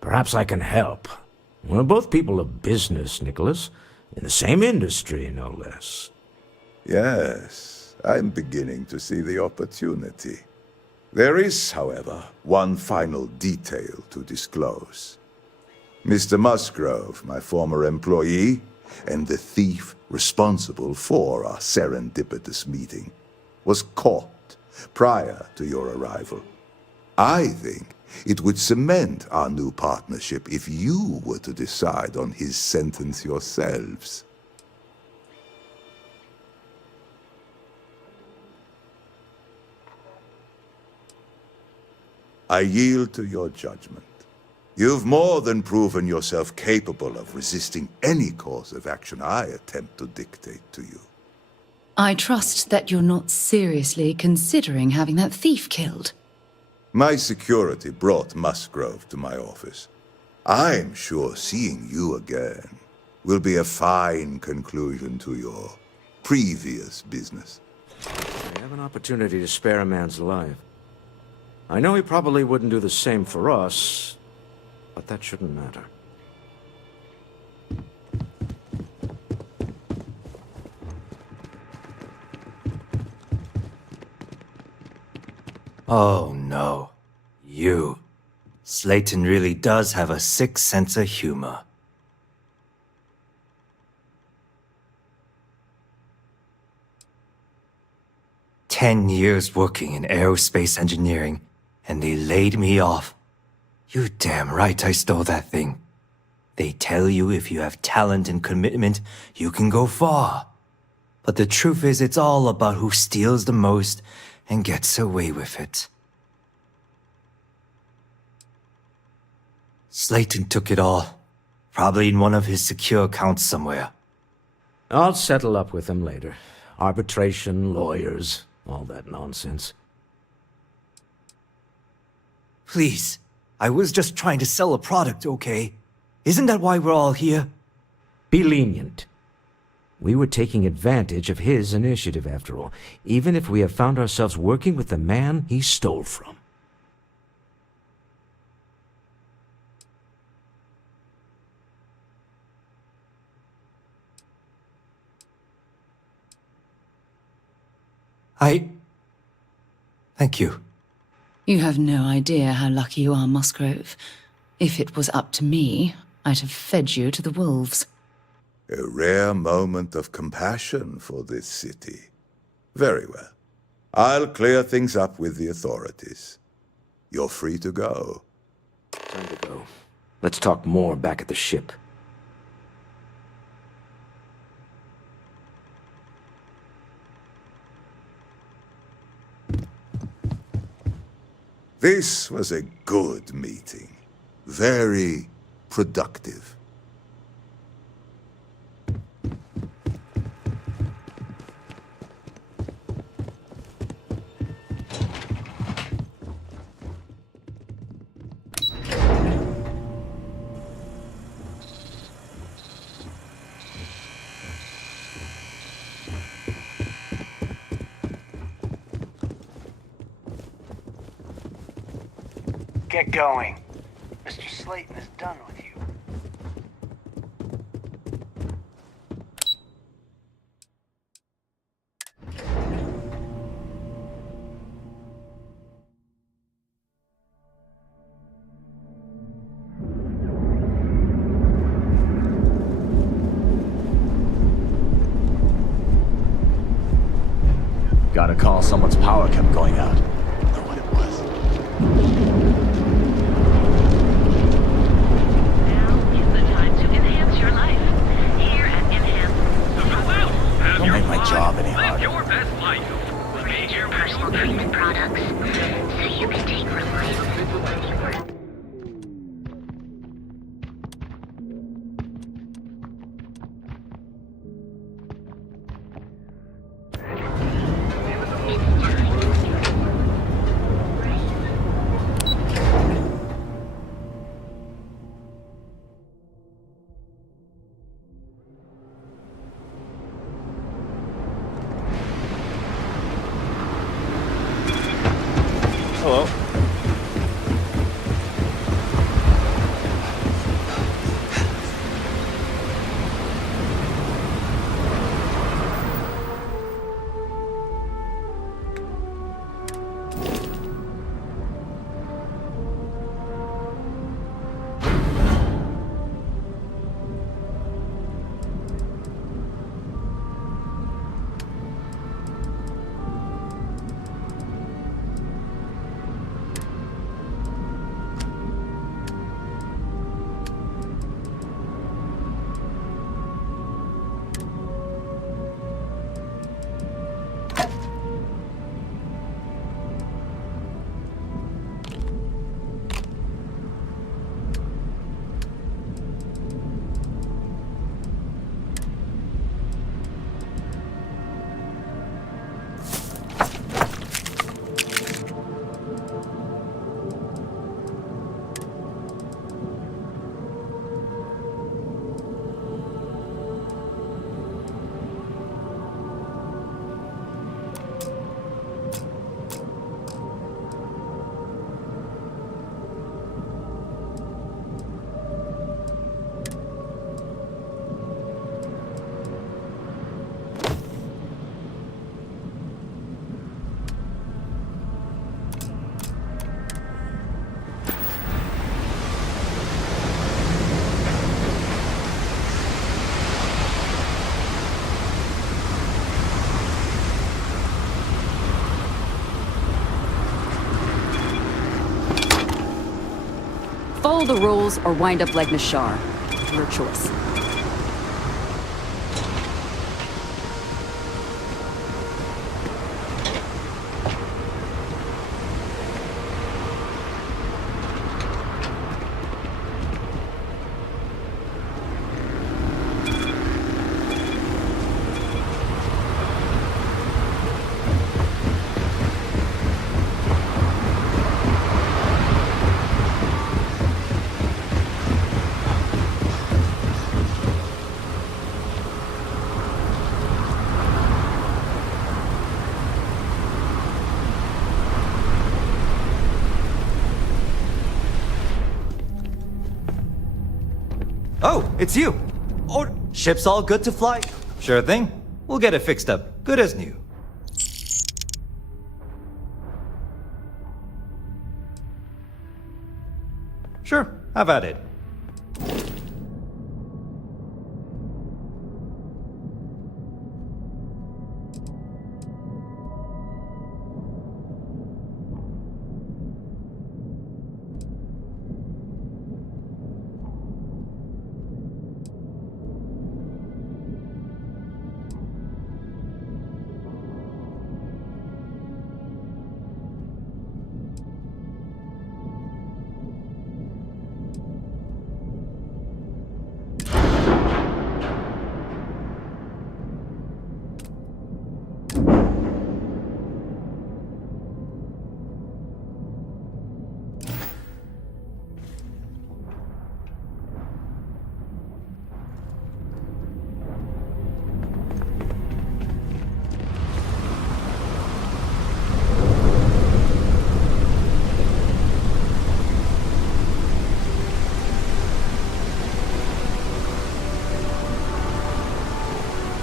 Perhaps I can help. We're both people of business, Nicholas. In the same industry, no less. Yes, I'm beginning to see the opportunity. There is, however, one final detail to disclose. Mr. Musgrove, my former employee, and the thief responsible for our serendipitous meeting, was caught prior to your arrival. I think it would cement our new partnership if you were to decide on his sentence yourselves. I yield to your judgment. You've more than proven yourself capable of resisting any course of action I attempt to dictate to you. I trust that you're not seriously considering having that thief killed. My security brought Musgrove to my office. I'm sure seeing you again will be a fine conclusion to your previous business. I have an opportunity to spare a man's life. I know he probably wouldn't do the same for us, but that shouldn't matter. Oh no. You. Slayton really does have a sick sense of humor. "10 years working in aerospace engineering, and they laid me off. You damn right I stole that thing. They tell you if you have talent and commitment, you can go far. But the truth is, it's all about who steals the most and gets away with it. Slayton took it all. Probably in one of his secure accounts somewhere. I'll settle up with him later. Arbitration, lawyers, all that nonsense. Please, I was just trying to sell a product, okay? Isn't that why we're all here? Be lenient. We were taking advantage of his initiative, after all, even if we have found ourselves working with the man he stole from. Thank you. You have no idea how lucky you are, Musgrove. If it was up to me, I'd have fed you to the wolves. A rare moment of compassion for this city. Very well. I'll clear things up with the authorities. You're free to go. Time to go. Let's talk more back at the ship. This was a good meeting. Very productive. Get going. Mr. Slayton is done with you. Got a call, someone's power kept going out. Don't know what it was. job any Live harder. your best life. We made your personal treatment products, so you can take reliable anywhere. Hello. Follow the rules or wind up like Nashar. Your choice. Oh, it's you! Oh, ship's all good to fly? Sure thing. We'll get it fixed up. Good as new. Sure, have at it.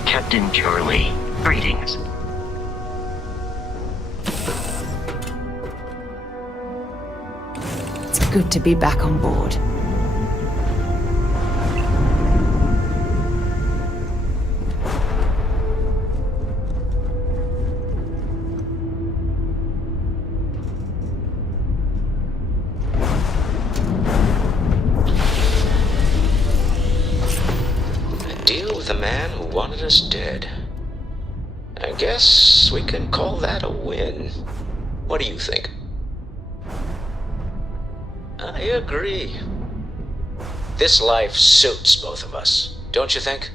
Captain Charlie, greetings. It's good to be back on board. A deal with a man who wanted us dead. I guess we can call that a win. What do you think? I agree. This life suits both of us, don't you think?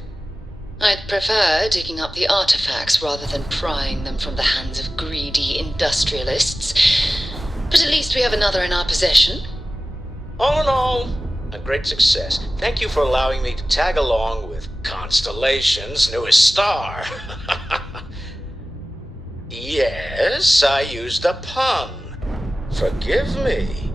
I'd prefer digging up the artifacts rather than prying them from the hands of greedy industrialists. But at least we have another in our possession. All in all, a great success. Thank you for allowing me to tag along with Constellation's newest star. Yes, I used a pun. Forgive me.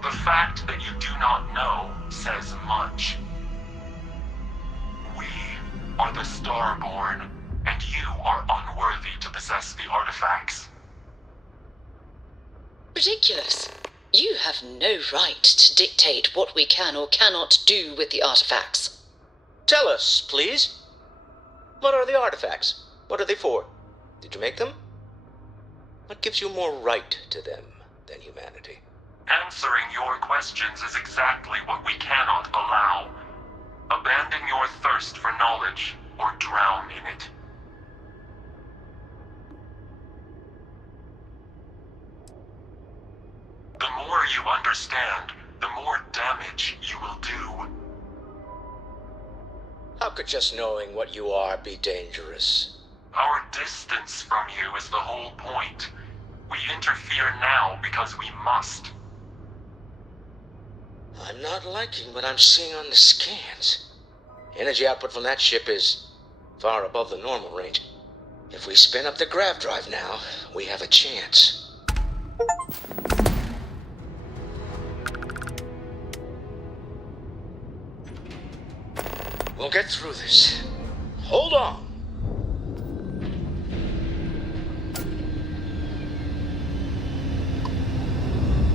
The fact that you do not know says much. We are the Starborn, and you are unworthy to possess the artifacts. Ridiculous. You have no right to dictate what we can or cannot do with the artifacts. Tell us, please. What are the artifacts? What are they for? Did you make them? What gives you more right to them than humanity? Answering your questions is exactly what we cannot allow. Abandon your thirst for knowledge, or drown in it. The more you understand, the more damage you will do. How could just knowing what you are be dangerous? Our distance from you is the whole point. We interfere now because we must. I'm not liking what I'm seeing on the scans. Energy output from that ship is far above the normal range. If we spin up the grav drive now, we have a chance. We'll get through this. Hold on.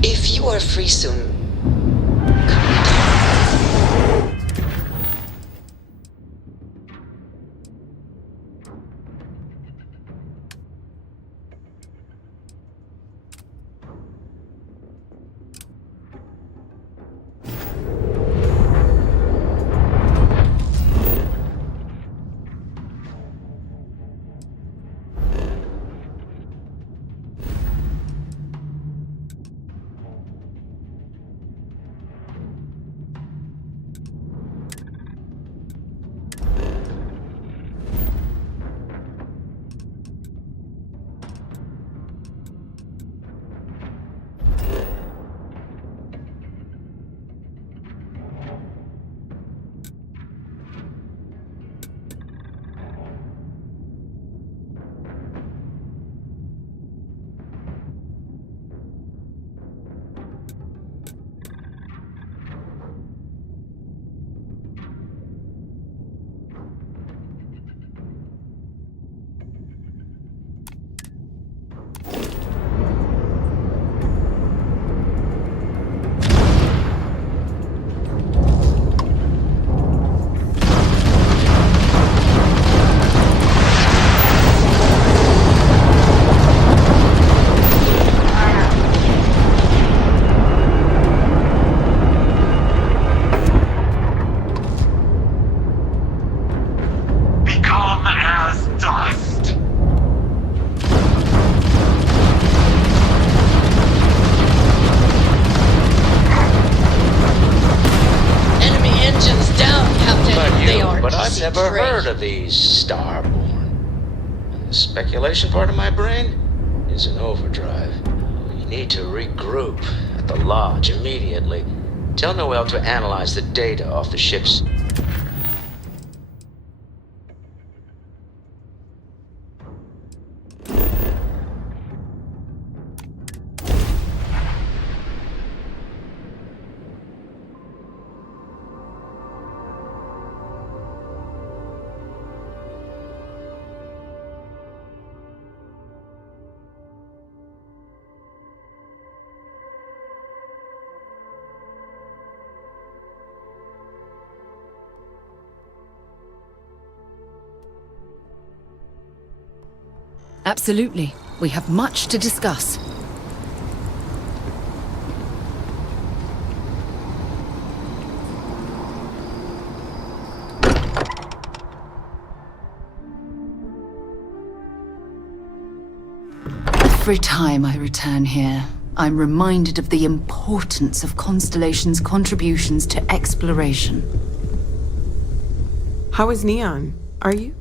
If you are free soon, I've never heard of these Starborn. And the speculation part of my brain is in overdrive. We need to regroup at the lodge immediately. Tell Noel to analyze the data off the ship's... Absolutely. We have much to discuss. Every time I return here, I'm reminded of the importance of Constellation's contributions to exploration. How is Neon? Are you?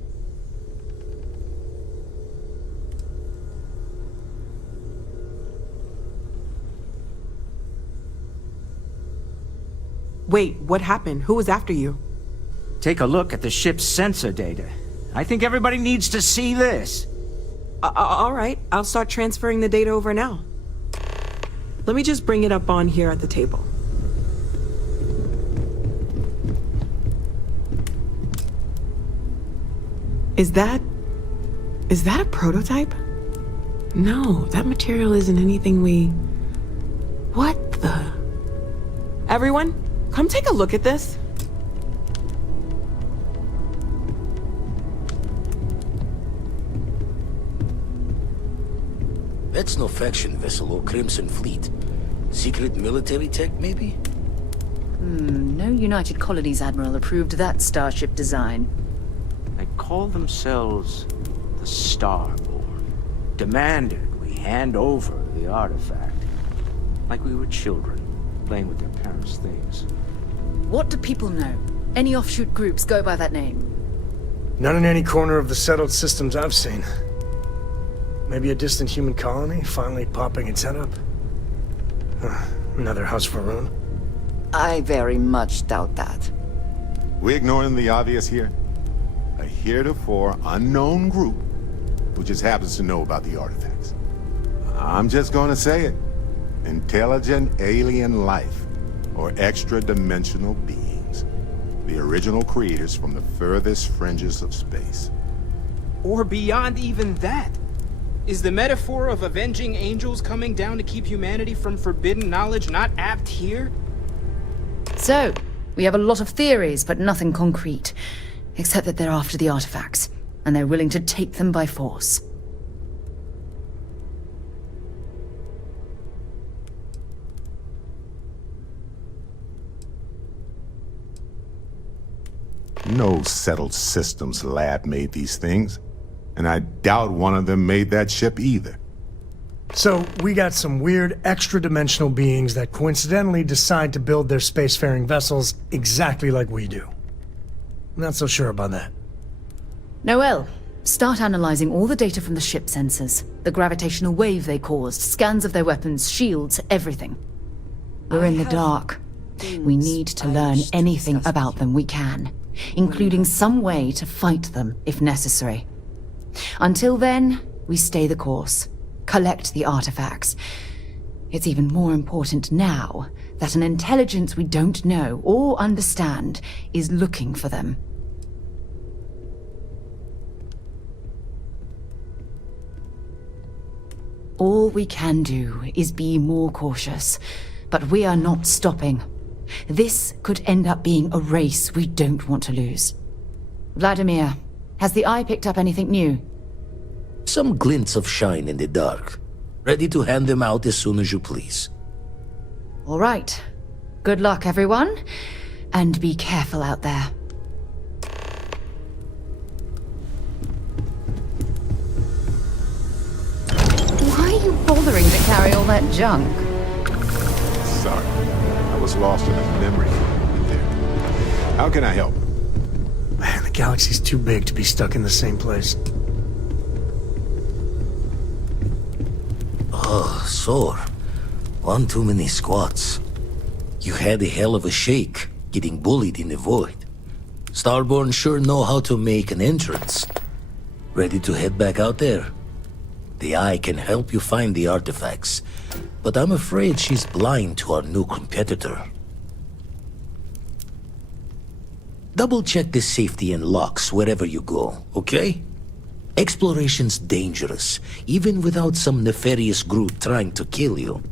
Wait, what happened? Who was after you? Take a look at the ship's sensor data. I think everybody needs to see this. All right, I'll start transferring the data over now. Let me just bring it up on here at the table. Is that a prototype? No, that material isn't anything we... What the... Everyone, come take a look at this. That's no faction vessel or Crimson Fleet. Secret military tech, maybe? No United Colonies Admiral approved that starship design. They call themselves the Starborn. Demanded we hand over the artifact. Like we were children, playing with their parents' things. What do people know? Any offshoot groups go by that name? Not in any corner of the settled systems I've seen. Maybe a distant human colony finally popping its head up? Another house for Rune? I very much doubt that. We ignoring the obvious here? A heretofore unknown group who just happens to know about the artifacts. I'm just gonna say it. Intelligent alien life, or extra-dimensional beings. The original creators from the furthest fringes of space. Or beyond even that. Is the metaphor of avenging angels coming down to keep humanity from forbidden knowledge not apt here? So, we have a lot of theories, but nothing concrete. Except that they're after the artifacts, and they're willing to take them by force. No settled systems lab made these things. And I doubt one of them made that ship either. So, we got some weird extra-dimensional beings that coincidentally decide to build their spacefaring vessels exactly like we do. Not so sure about that. Noel, start analyzing all the data from the ship sensors. The gravitational wave they caused, scans of their weapons, shields, everything. We're in the dark. We need to learn anything about them we can, including some way to fight them if necessary. Until then, we stay the course, collect the artifacts. It's even more important now that an intelligence we don't know or understand is looking for them. All we can do is be more cautious, but we are not stopping. This could end up being a race we don't want to lose. Vladimir, has the Eye picked up anything new? Some glints of shine in the dark. Ready to hand them out as soon as you please. All right. Good luck, everyone. And be careful out there. Why are you bothering to carry all that junk? Sorry, I was lost in a memory there. How can I help? Man, the galaxy's too big to be stuck in the same place. Oh, sore. One too many squats. You had a hell of a shake, getting bullied in the void. Starborn sure know how to make an entrance. Ready to head back out there? The Eye can help you find the artifacts, but I'm afraid she's blind to our new competitor. Double-check the safety and locks wherever you go, okay? Exploration's dangerous, even without some nefarious group trying to kill you.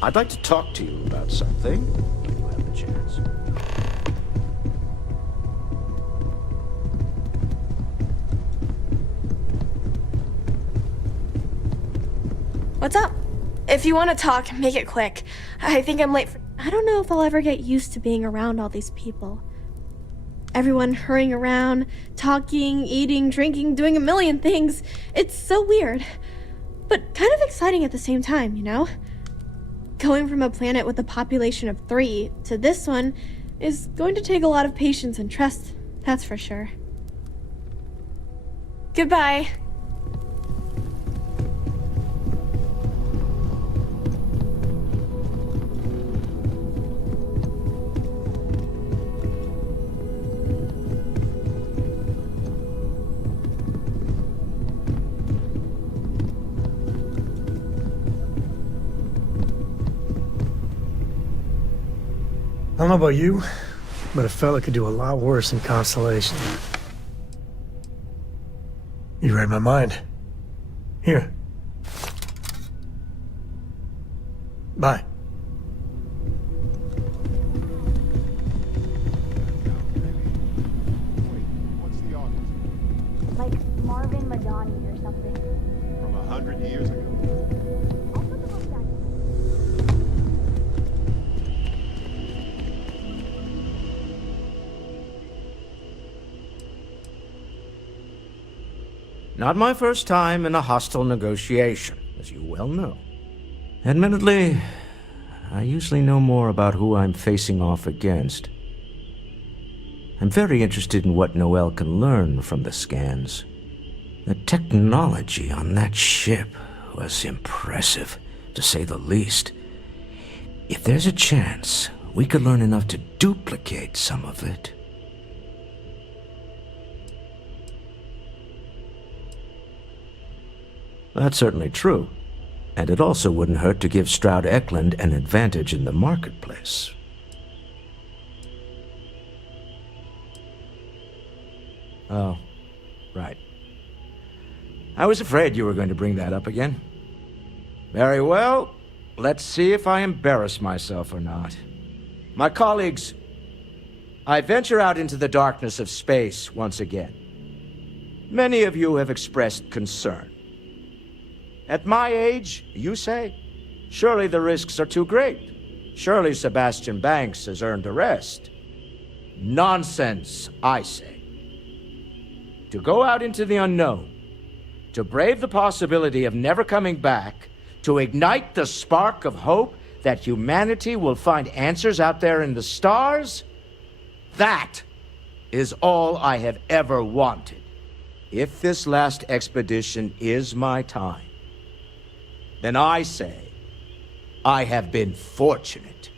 I'd like to talk to you about something. When you have the chance. What's up? If you want to talk, make it quick. I think I'm late for... I don't know if I'll ever get used to being around all these people. Everyone hurrying around, talking, eating, drinking, doing a million things. It's so weird. But kind of exciting at the same time, you know? Going from a planet with a population of 3 to this one is going to take a lot of patience and trust, that's for sure. Goodbye. I don't know about you, but a fella could do a lot worse in Constellation. You read my mind. Here. Bye. Like Marvin Madani or something. From 100 years ago. Not my first time in a hostile negotiation, as you well know. Admittedly, I usually know more about who I'm facing off against. I'm very interested in what Noel can learn from the scans. The technology on that ship was impressive, to say the least. If there's a chance, we could learn enough to duplicate some of it. That's certainly true. And it also wouldn't hurt to give Stroud Eklund an advantage in the marketplace. Oh, right. I was afraid you were going to bring that up again. Very well. Let's see if I embarrass myself or not. My colleagues, I venture out into the darkness of space once again. Many of you have expressed concern. At my age, you say, surely the risks are too great. Surely Sebastian Banks has earned a rest. Nonsense, I say. To go out into the unknown, to brave the possibility of never coming back, to ignite the spark of hope that humanity will find answers out there in the stars, that is all I have ever wanted. If this last expedition is my time, then I say, I have been fortunate.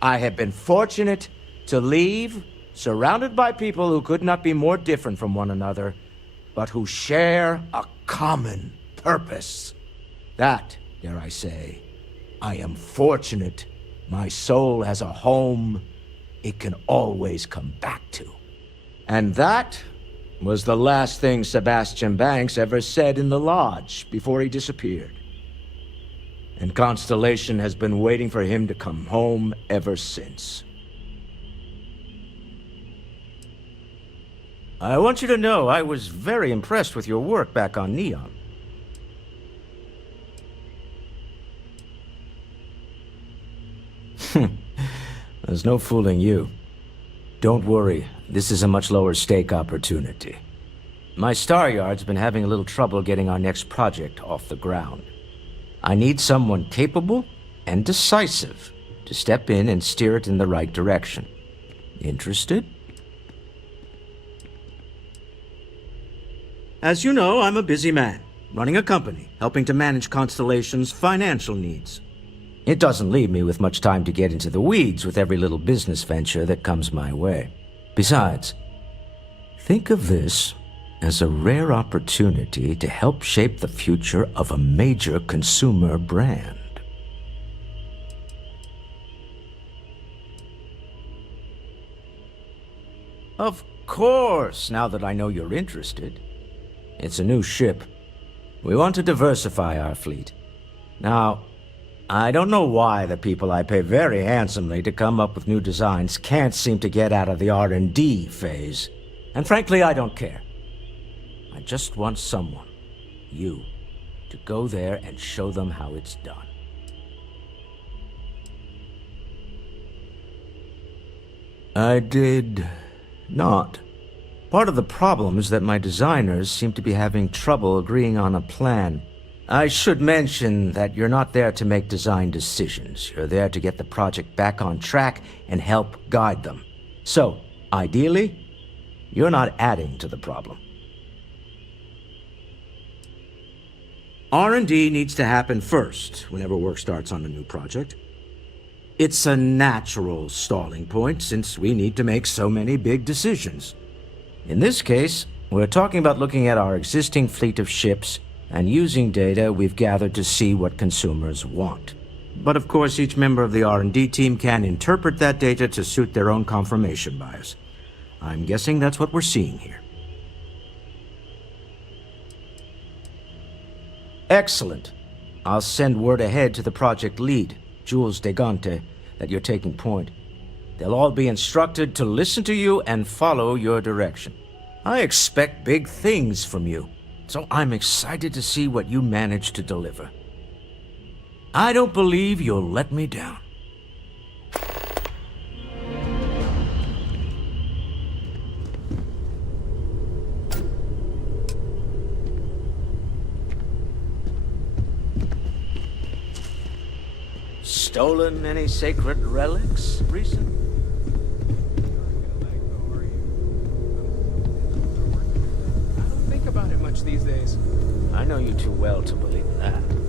I have been fortunate to leave, surrounded by people who could not be more different from one another, but who share a common purpose. That, dare I say, I am fortunate my soul has a home it can always come back to. And that was the last thing Sebastian Banks ever said in the lodge before he disappeared. And Constellation has been waiting for him to come home ever since. I want you to know I was very impressed with your work back on Neon. There's no fooling you. Don't worry, this is a much lower stake opportunity. My Star Yard's been having a little trouble getting our next project off the ground. I need someone capable and decisive to step in and steer it in the right direction. Interested? As you know, I'm a busy man, running a company, helping to manage Constellation's financial needs. It doesn't leave me with much time to get into the weeds with every little business venture that comes my way. Besides, think of this as a rare opportunity to help shape the future of a major consumer brand. Of course, now that I know you're interested. It's a new ship. We want to diversify our fleet. Now, I don't know why the people I pay very handsomely to come up with new designs can't seem to get out of the R&D phase. And frankly, I don't care. I just want someone, you, to go there and show them how it's done. I did not. Part of the problem is that my designers seem to be having trouble agreeing on a plan. I should mention that you're not there to make design decisions. You're there to get the project back on track and help guide them. So, ideally, you're not adding to the problem. R&D needs to happen first whenever work starts on a new project. It's a natural stalling point since we need to make so many big decisions. In this case, we're talking about looking at our existing fleet of ships and using data we've gathered to see what consumers want. But of course, each member of the R&D team can interpret that data to suit their own confirmation bias. I'm guessing that's what we're seeing here. Excellent. I'll send word ahead to the project lead, Jules Degante, that you're taking point. They'll all be instructed to listen to you and follow your direction. I expect big things from you, so I'm excited to see what you manage to deliver. I don't believe you'll let me down. Stolen any sacred relics recently? I don't think about it much these days. I know you too well to believe that.